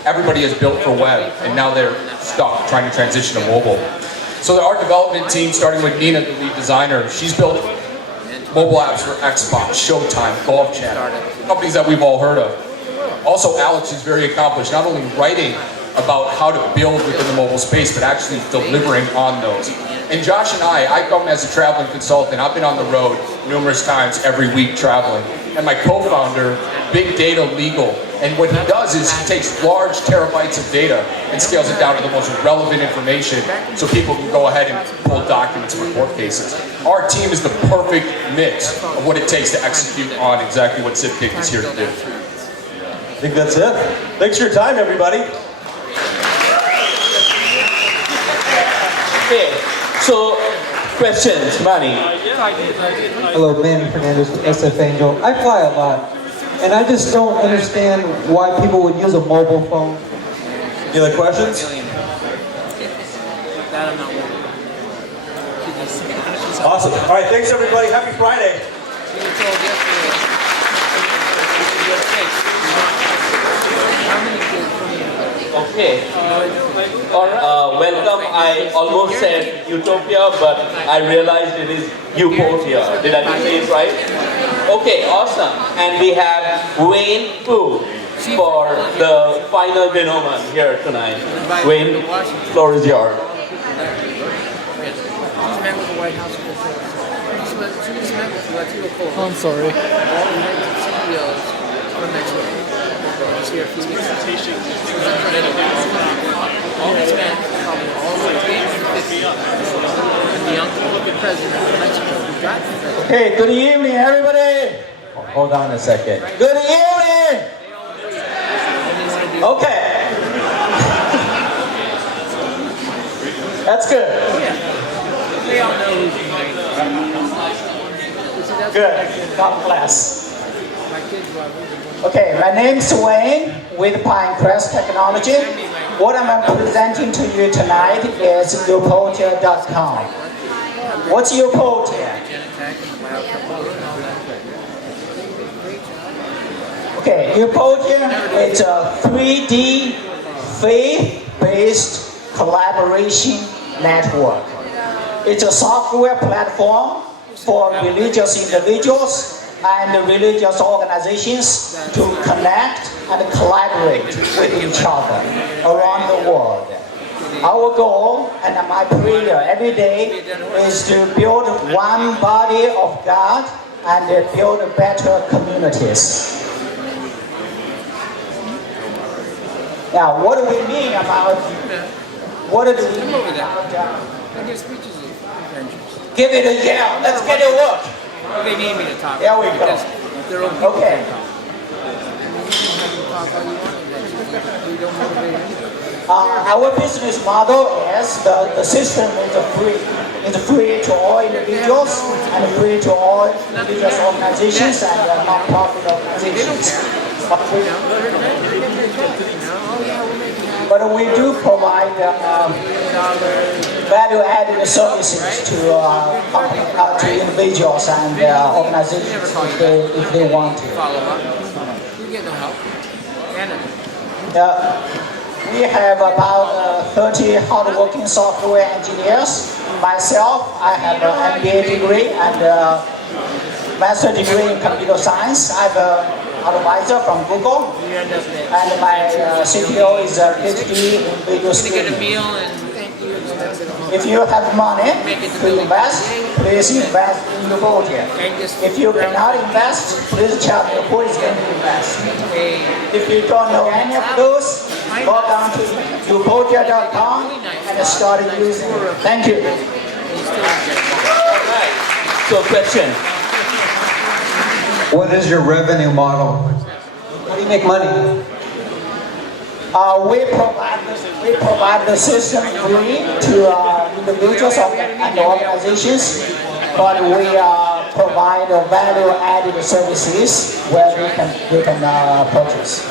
everybody has built for web, and now they're stuck trying to transition to mobile. So our development team, starting with Nina, the lead designer, she's built mobile apps for Xbox, Showtime, Golf Channel, companies that we've all heard of. Also, Alex is very accomplished, not only writing about how to build within the mobile space, but actually delivering on those. And Josh and I come as a traveling consultant. I've been on the road numerous times every week traveling. And my co-founder, Big Data Legal. And what he does is he takes large terabytes of data and scales it down to the most relevant information so people can go ahead and pull documents for court cases. Our team is the perfect mix of what it takes to execute on exactly what ZipKick is here to do. I think that's it. Thanks for your time, everybody. Okay, so questions, Manny. Hello, Manny Fernandez with SF Angel. I fly a lot, and I just don't understand why people would use a mobile phone. Any other questions? Awesome. All right, thanks everybody. Happy Friday. Okay. Welcome. I almost said Utopia, but I realized it is Utopia. Did I say it right? Okay, awesome. And we have Wayne Fu for the final denouement here tonight. Wayne, floor is yours. I'm sorry. Hey, good evening, everybody. Hold on a second. Good evening. Okay. That's good. Good. God bless. Okay, my name's Wayne with Pinecrest Technology. What I'm presenting to you tonight is Upotia.com. What's Upotia? Okay, Upotia is a 3D faith-based collaboration network. It's a software platform for religious individuals and religious organizations to connect and collaborate with each other around the world. Our goal and my prayer every day is to build one body of God and build better communities. Now, what do we mean about, give it a yell, let's get it work. They need me to talk. There we go. Okay. Our business model is the system is free. It's free to all individuals and free to all religious organizations and non-profit organizations. But we do provide value-added services to individuals and organizations if they want to. We have about 30 hardworking software engineers. Myself, I have an MBA degree and a master's degree in computer science. I have an advisor from Google, and my CTO is a PhD in video streaming. If you have money to invest, please invest in Upotia. If you cannot invest, please tell me who is going to invest. If you don't know any of those, go down to Upotia.com and started using it. Thank you. So question. What is your revenue model? How do you make money? We provide the system free to individuals and organizations, but we provide value-added services where they can purchase.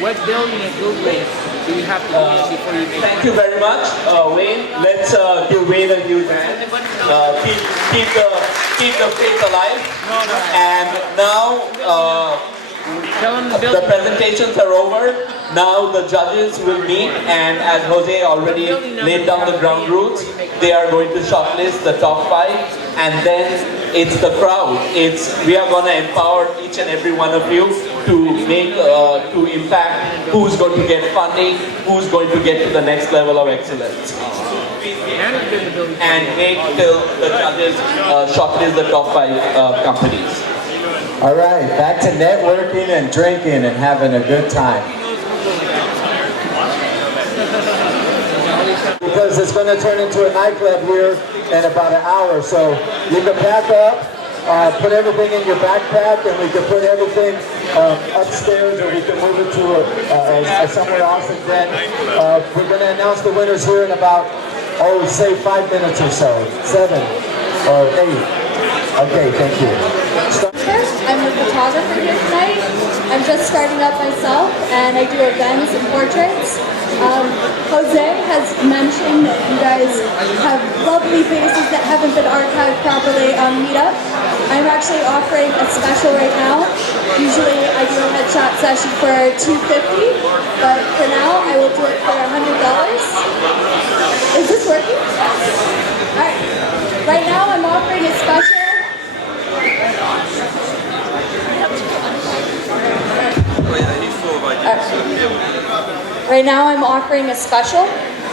What building in Google do you have to be in before you make Thank you very much, Wayne. Let's give Wayne a huge hand. Keep the faith alive. And now the presentations are over. Now the judges will meet, and as Jose already laid down the ground rules, they are going to shortlist the top 5, and then it's the crowd. We are going to empower each and every one of you to make to impact who's going to get funding, who's going to get to the next level of excellence, and wait till the judges shortlist the top 5 companies. All right, back to networking and drinking and having a good time. Because it's going to turn into a nightclub here in about an hour, so you can pack up, put everything in your backpack, and we can put everything upstairs, or we can move it to somewhere else. And then we're going to announce the winners here in about, say 5 minutes or so, 7 or 8. Okay, thank you. I'm a photographer here tonight. I'm just starting up myself, and I do events and portraits. Jose has mentioned that you guys have lovely faces that haven't been archived properly on Meetup. I'm actually offering a special right now. Usually I do a headshot session for $250, but for now I will do it for $100. Is this working? Alright. Right now I'm offering a special. Right now I'm offering a special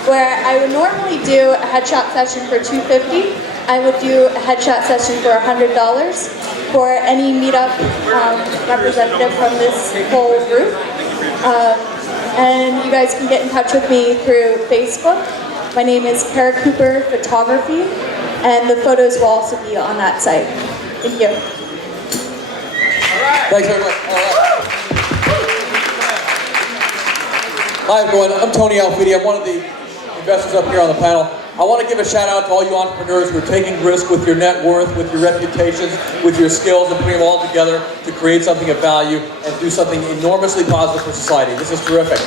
where I would normally do a headshot session for $250. I would do a headshot session for $100 for any meetup representative from this whole group. And you guys can get in touch with me through Facebook. My name is Kara Cooper Photography, and the photos will also be on that site. Thank you. Thanks very much. Hi everyone, I'm Tony Alfidi. I'm one of the investors up here on the panel. I want to give a shout out to all you entrepreneurs who are taking risks with your net worth, with your reputations, with your skills, and putting them all together to create something of value and do something enormously positive for society. This is terrific.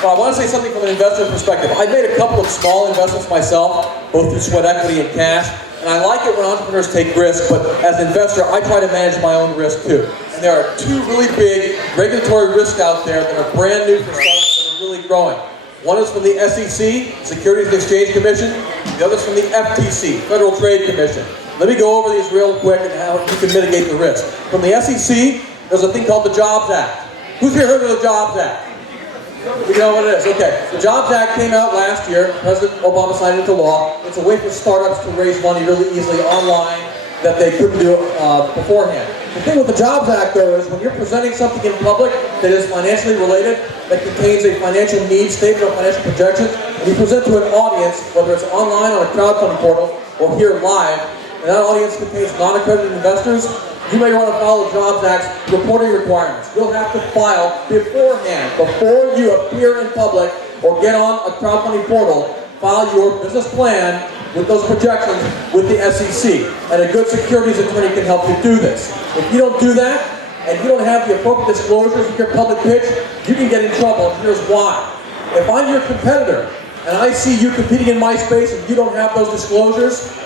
But I want to say something from an investor perspective. I've made a couple of small investments myself, both through sweat equity and cash, and I like it when entrepreneurs take risks, but as an investor, I try to manage my own risk too. And there are 2 really big regulatory risks out there that are brand new for startups that are really growing. One is from the SEC, Securities and Exchange Commission. The other is from the FTC, Federal Trade Commission. Let me go over these real quick and how you can mitigate the risk. From the SEC, there's a thing called the Jobs Act. Who's here heard of the Jobs Act? You know what it is, okay. The Jobs Act came out last year. President Obama signed it into law. It's a way for startups to raise money really easily online that they couldn't do beforehand. The thing with the Jobs Act, though, is when you're presenting something in public that is financially related, that contains a financial need statement or financial projections, and you present to an audience, whether it's online on a crowdfunding portal or here live, and that audience contains non-accredited investors, you may want to follow the Jobs Act's reporting requirements. You'll have to file beforehand, before you appear in public or get on a crowdfunding portal, file your business plan with those projections with the SEC. And a good securities attorney can help you do this. If you don't do that, and you don't have the appropriate disclosures in your public pitch, you can get in trouble, and here's why. If I'm your competitor, and I see you competing in my space and you don't have those disclosures,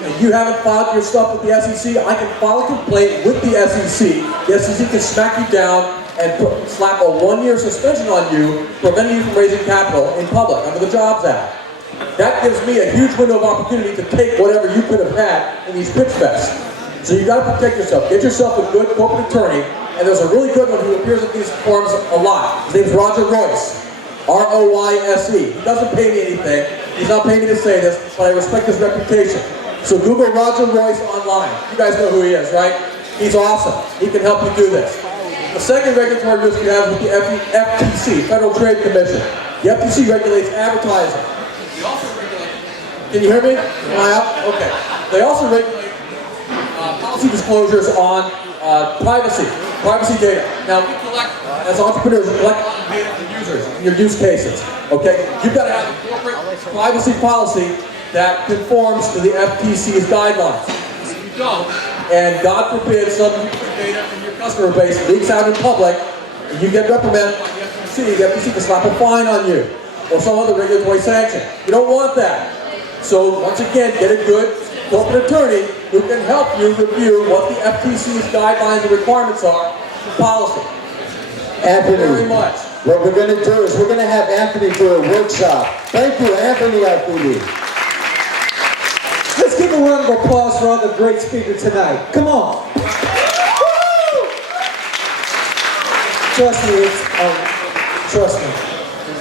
and you haven't filed your stuff with the SEC, I can file a complaint with the SEC. The SEC can smack you down and slap a 1-year suspension on you, preventing you from raising capital in public under the Jobs Act. That gives me a huge window of opportunity to take whatever you could have had in these pitch fests. So you got to protect yourself. Get yourself a good corporate attorney, and there's a really good one who appears at these forums a lot. His name's Roger Royce, R-O-Y-S-E. He doesn't pay me anything. He's not paying me to say this, but I respect his reputation. So Google Roger Royce online. You guys know who he is, right? He's awesome. He can help you do this. The second regulatory risk you have is with the FTC, Federal Trade Commission. The FTC regulates advertising. They also regulate, can you hear me? Am I up? Okay. They also regulate policy disclosures on privacy data. Now we collect, as entrepreneurs, we collect data from users in your use cases. Okay? You've got to have a corporate privacy policy that conforms to the FTC's guidelines. If you don't, and God forbid some data from your customer base leaks out in public, and you get reprimanded by the FTC can slap a fine on you, or some other regulatory sanction. You don't want that. So once again, get a good corporate attorney who can help you review what the FTC's guidelines and requirements are for policy. Anthony, very much. What we're going to do is we're going to have Anthony do a workshop. Thank you, Anthony Alfudi. Let's give a round of applause for our great speaker tonight. Come on. Trust me,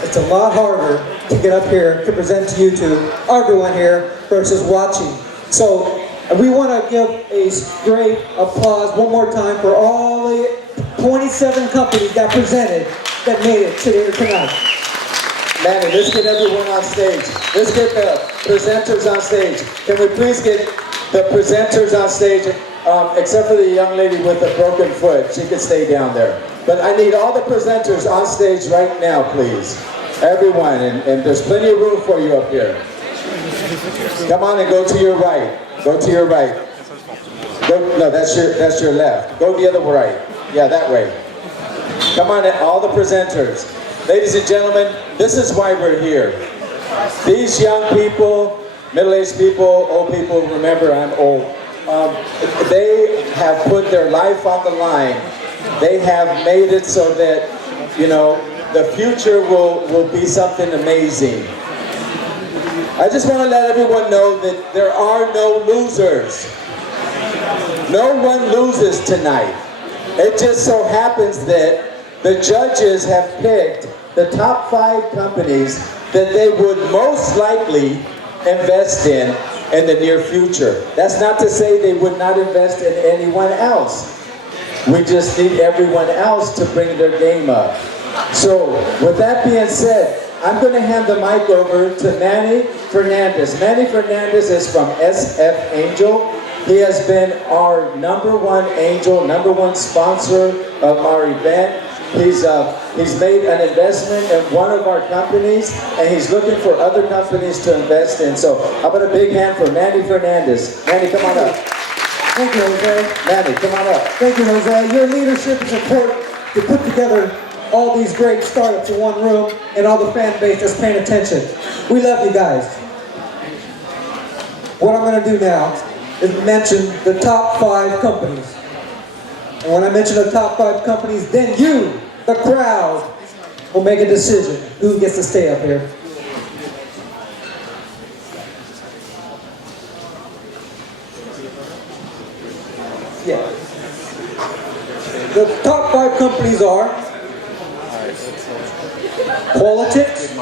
it's a lot harder to get up here to present to you to everyone here versus watching. So we want to give a great applause one more time for all the 27 companies that presented that made it to here tonight. Manny, let's get everyone on stage. Let's get the presenters on stage. Can we please get the presenters on stage, except for the young lady with the broken foot. She can stay down there. But I need all the presenters on stage right now, please. Everyone, and there's plenty of room for you up here. Come on and go to your right. Go to your right. No, that's your left. Go the other right. Yeah, that way. Come on, all the presenters. Ladies and gentlemen, this is why we're here. These young people, middle-aged people, old people, remember I'm old, they have put their life on the line. They have made it so that, you know, the future will be something amazing. I just want to let everyone know that there are no losers. No one loses tonight. It just so happens that the judges have picked the top 5 companies that they would most likely invest in the near future. That's not to say they would not invest in anyone else. We just need everyone else to bring their game up. So, with that being said, I'm going to hand the mic over to Manny Fernandez. Manny Fernandez is from SF Angel. He has been our #1 angel, #1 sponsor of our event. He's made an investment in one of our companies, and he's looking for other companies to invest in. So, how about a big hand for Manny Fernandez? Manny, come on up. Thank you, Jose. Manny, come on up. Thank you, Jose. Your leadership is important to put together all these great startups in one room and all the fan base that's paying attention. We love you guys. What I'm going to do now is mention the top 5 companies. And when I mention the top 5 companies, then you, the crowd, will make a decision who gets to stay up here. Yeah. The top 5 companies are Politics.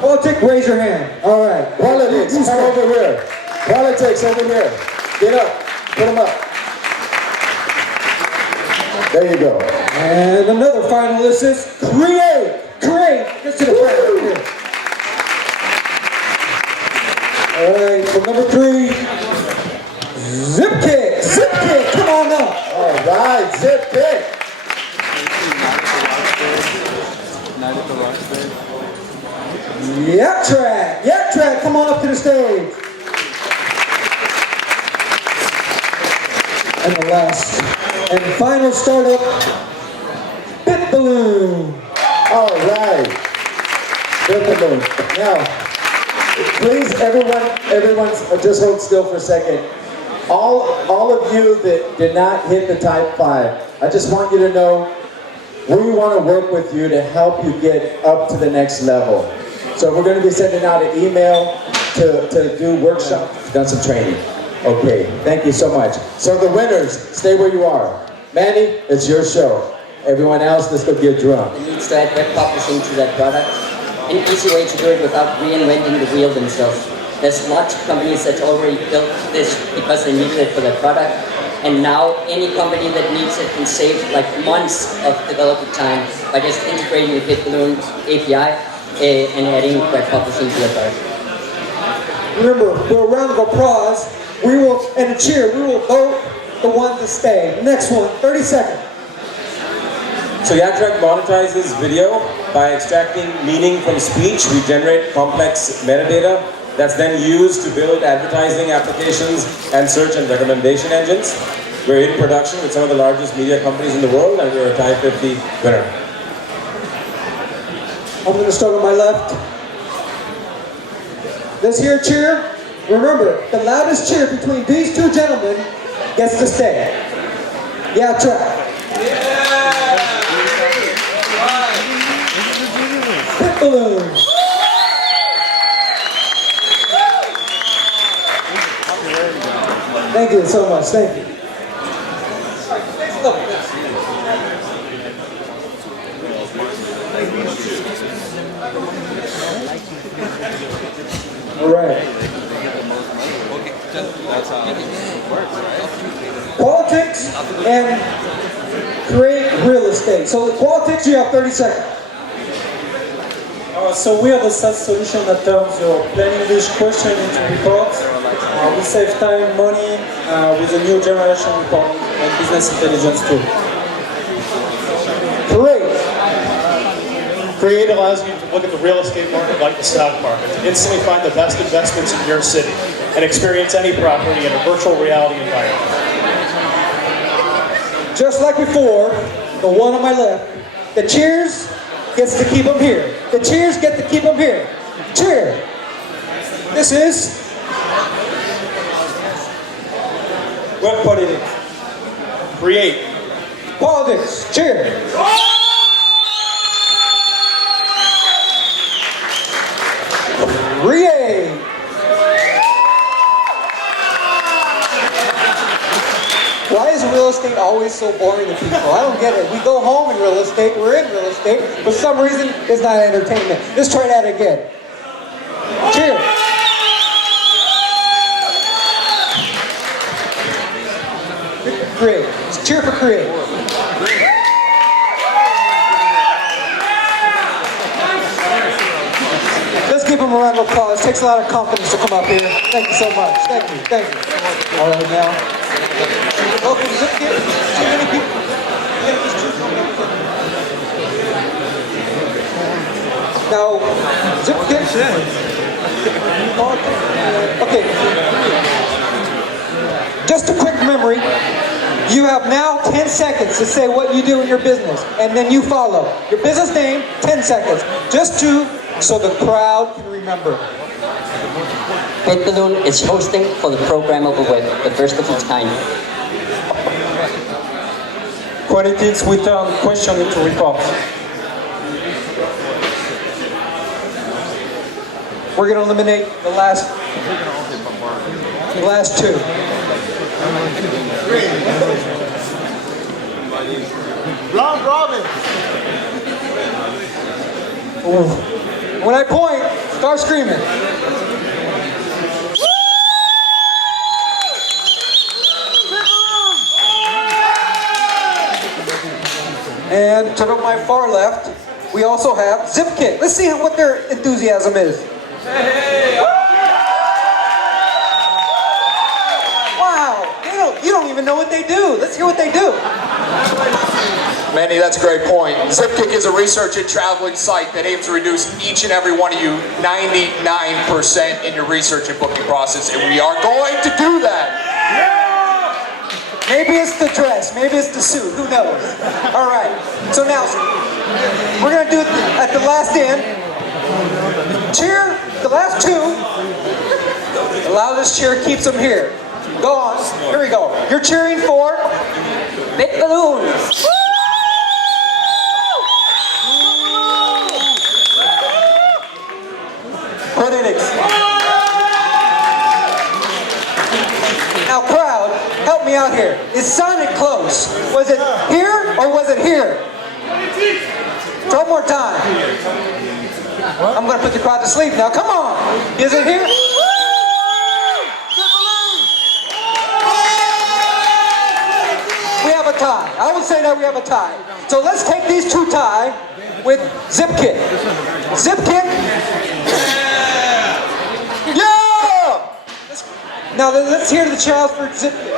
Politics, raise your hand. All right. Politics, come over here. Politics, over here. Get up. Put them up. There you go. And another finalist is Create. Get to the front here. All right. For number 3, Zipkick. Come on up. All right. Zipkick. Track, come on up to the stage. And the last and final startup, Bit Balloon. All right. Bit Balloon. Now, please, everyone, just hold still for a second. All of you that did not hit the top 5, I just want you to know we want to work with you to help you get up to the next level. So we're going to be sending out an email to do workshops, done some training. Okay, thank you so much. So the winners, stay where you are. Manny, it's your show. Everyone else, let's go get drunk. It needs to add web publishing to that product. An easy way to do it without reinventing the wheel themselves. There's lots of companies that already built this because they needed it for their product. And now any company that needs it can save like months of development time by just integrating the BitBalloon API and adding web publishing to the card. Remember, for a round of applause, and a cheer, we will vote the one to stay. Next one, 30 seconds. So YakTrack monetizes video by extracting meaning from speech. We generate complex metadata that's then used to build advertising applications and search and recommendation engines. We're in production with some of the largest media companies in the world, and we're a Type 50 winner. I'm going to start on my left. This here cheer, remember, the loudest cheer between these two gentlemen gets to stay. YakTrack. BitBalloon. Thank you so much. Thank you. All right. Politics and create real estate. So politics, you have 30 seconds. So we are the SaaS solution that turns your plain English question into reports. We save time, money with a new generation report and business intelligence tool. Great. Create allows you to look at the real estate market like the stock market, to instantly find the best investments in your city, and experience any property in a virtual reality environment. Just like before, the one on my left, the cheers gets to keep them here. The cheers get to keep them here. Cheer. This is Web politics. Create. Politics. Cheer. Create. Why is real estate always so boring to people? I don't get it. We go home in real estate, we're in real estate. For some reason, it's not entertainment. Let's try that again. Cheer. Create. Let's cheer for Create. Let's give him a round of applause. It takes a lot of confidence to come up here. Thank you so much. Thank you. Thank you. All right, now. Welcome, ZipKit. Too many people. Now, ZipKit. Okay. Just a quick memory. You have now 10 seconds to say what you do in your business, and then you follow. Your business name, 10 seconds. Just so the crowd can remember. BitBalloon is hosting for the programmable web, the first of its kind. Politics, we turn question into report. We're going to eliminate the last two. Round robin. When I point, start screaming. And to my far left, we also have ZipKit. Let's see what their enthusiasm is. Wow, you don't even know what they do. Let's hear what they do. Manny, that's a great point. ZipKick is a research and traveling site that aims to reduce each and every one of you 99% in your research and booking process, and we are going to do that. Maybe it's the dress, maybe it's the suit, who knows? All right, so now, we're gonna do it at the last end. Cheer, the last two. The loudest cheer keeps them here. Go on, here we go. You're cheering for BitBalloon. Politics. Now crowd, help me out here. It sounded close. Was it here or was it here? One more time. I'm going to put the crowd to sleep now. Come on. Is it here? say that we have a tie. So let's take these two tie with ZipKit. ZipKit. Yeah! Now let's hear the challenge for ZipKit.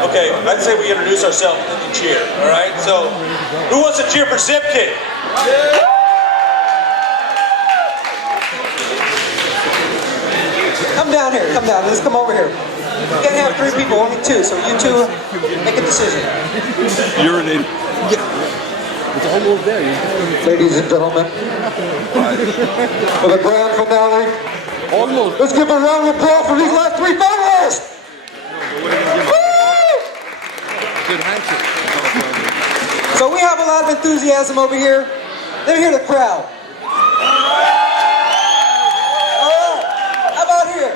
Okay, I'd say we introduce ourselves and then cheer, all right? So, who wants to cheer for ZipKit? Come down here, come down. Let's come over here. You can't have 3 people, only 2, so you 2 make a decision. Urinate. It's almost there. Ladies and gentlemen, for the grand finale, let's give a round of applause for these last 3 finalists! Good handshake. So we have a lot of enthusiasm over here. Let me hear the crowd. Alright, how about here?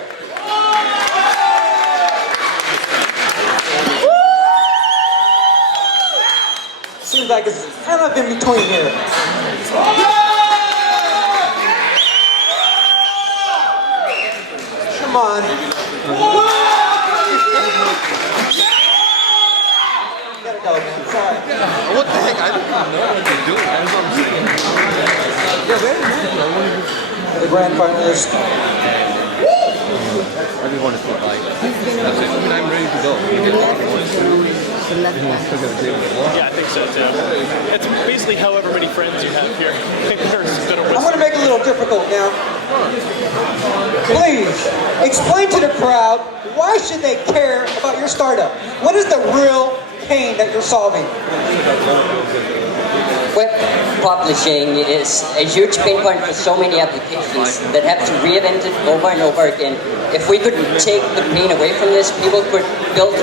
Seems like it's kind of in between here. Come on. What the heck? I don't know what they're doing. That's what I'm saying. Yeah, The grand finalist. I just want to say bye. That's it. I'm ready to go. Yeah, I think so too. It's basically however many friends you have here. I'm going to make it a little difficult now. Please, explain to the crowd, why should they care about your startup? What is the real pain that you're solving? Web publishing is a huge pain point for so many applications that have to reinvent it over and over again. If we could take the pain away from this, people could build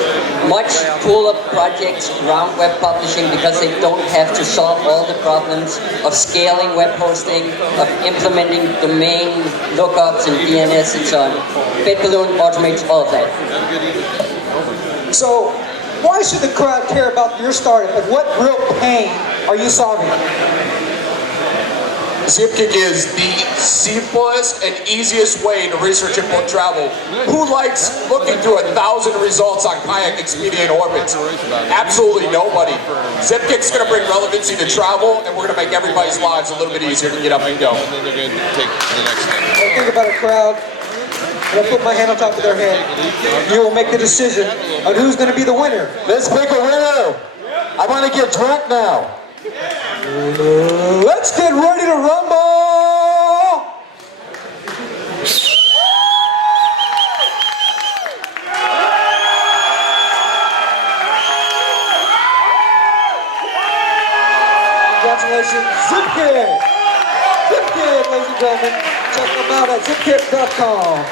much cooler projects around web publishing because they don't have to solve all the problems of scaling web hosting, of implementing domain lookups and DNS and so on. FitBalloon automates all of that. So, why should the crowd care about your startup and what real pain are you solving? ZipKit is the simplest and easiest way to research and book travel. Who likes looking through 1,000 results on Kayak, Expedia, and Orbitz? Absolutely nobody. ZipKit's going to bring relevancy to travel, and we're going to make everybody's lives a little bit easier to get up and go. And then they're going to take the next thing. When I think about a crowd, when I put my hand on top of their head, you will make the decision on who's going to be the winner. Let's pick a winner. I want to get drunk now. Let's get ready to rumble! Congratulations, ZipKit! ZipKit, ladies and gentlemen. Check them out at zipkit.com.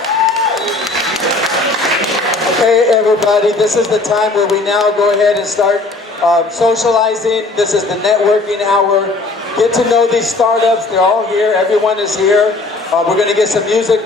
Okay, everybody, this is the time where we now go ahead and start socializing. This is the networking hour. Get to know these startups. They're all here. Everyone is here. We're going to get some music.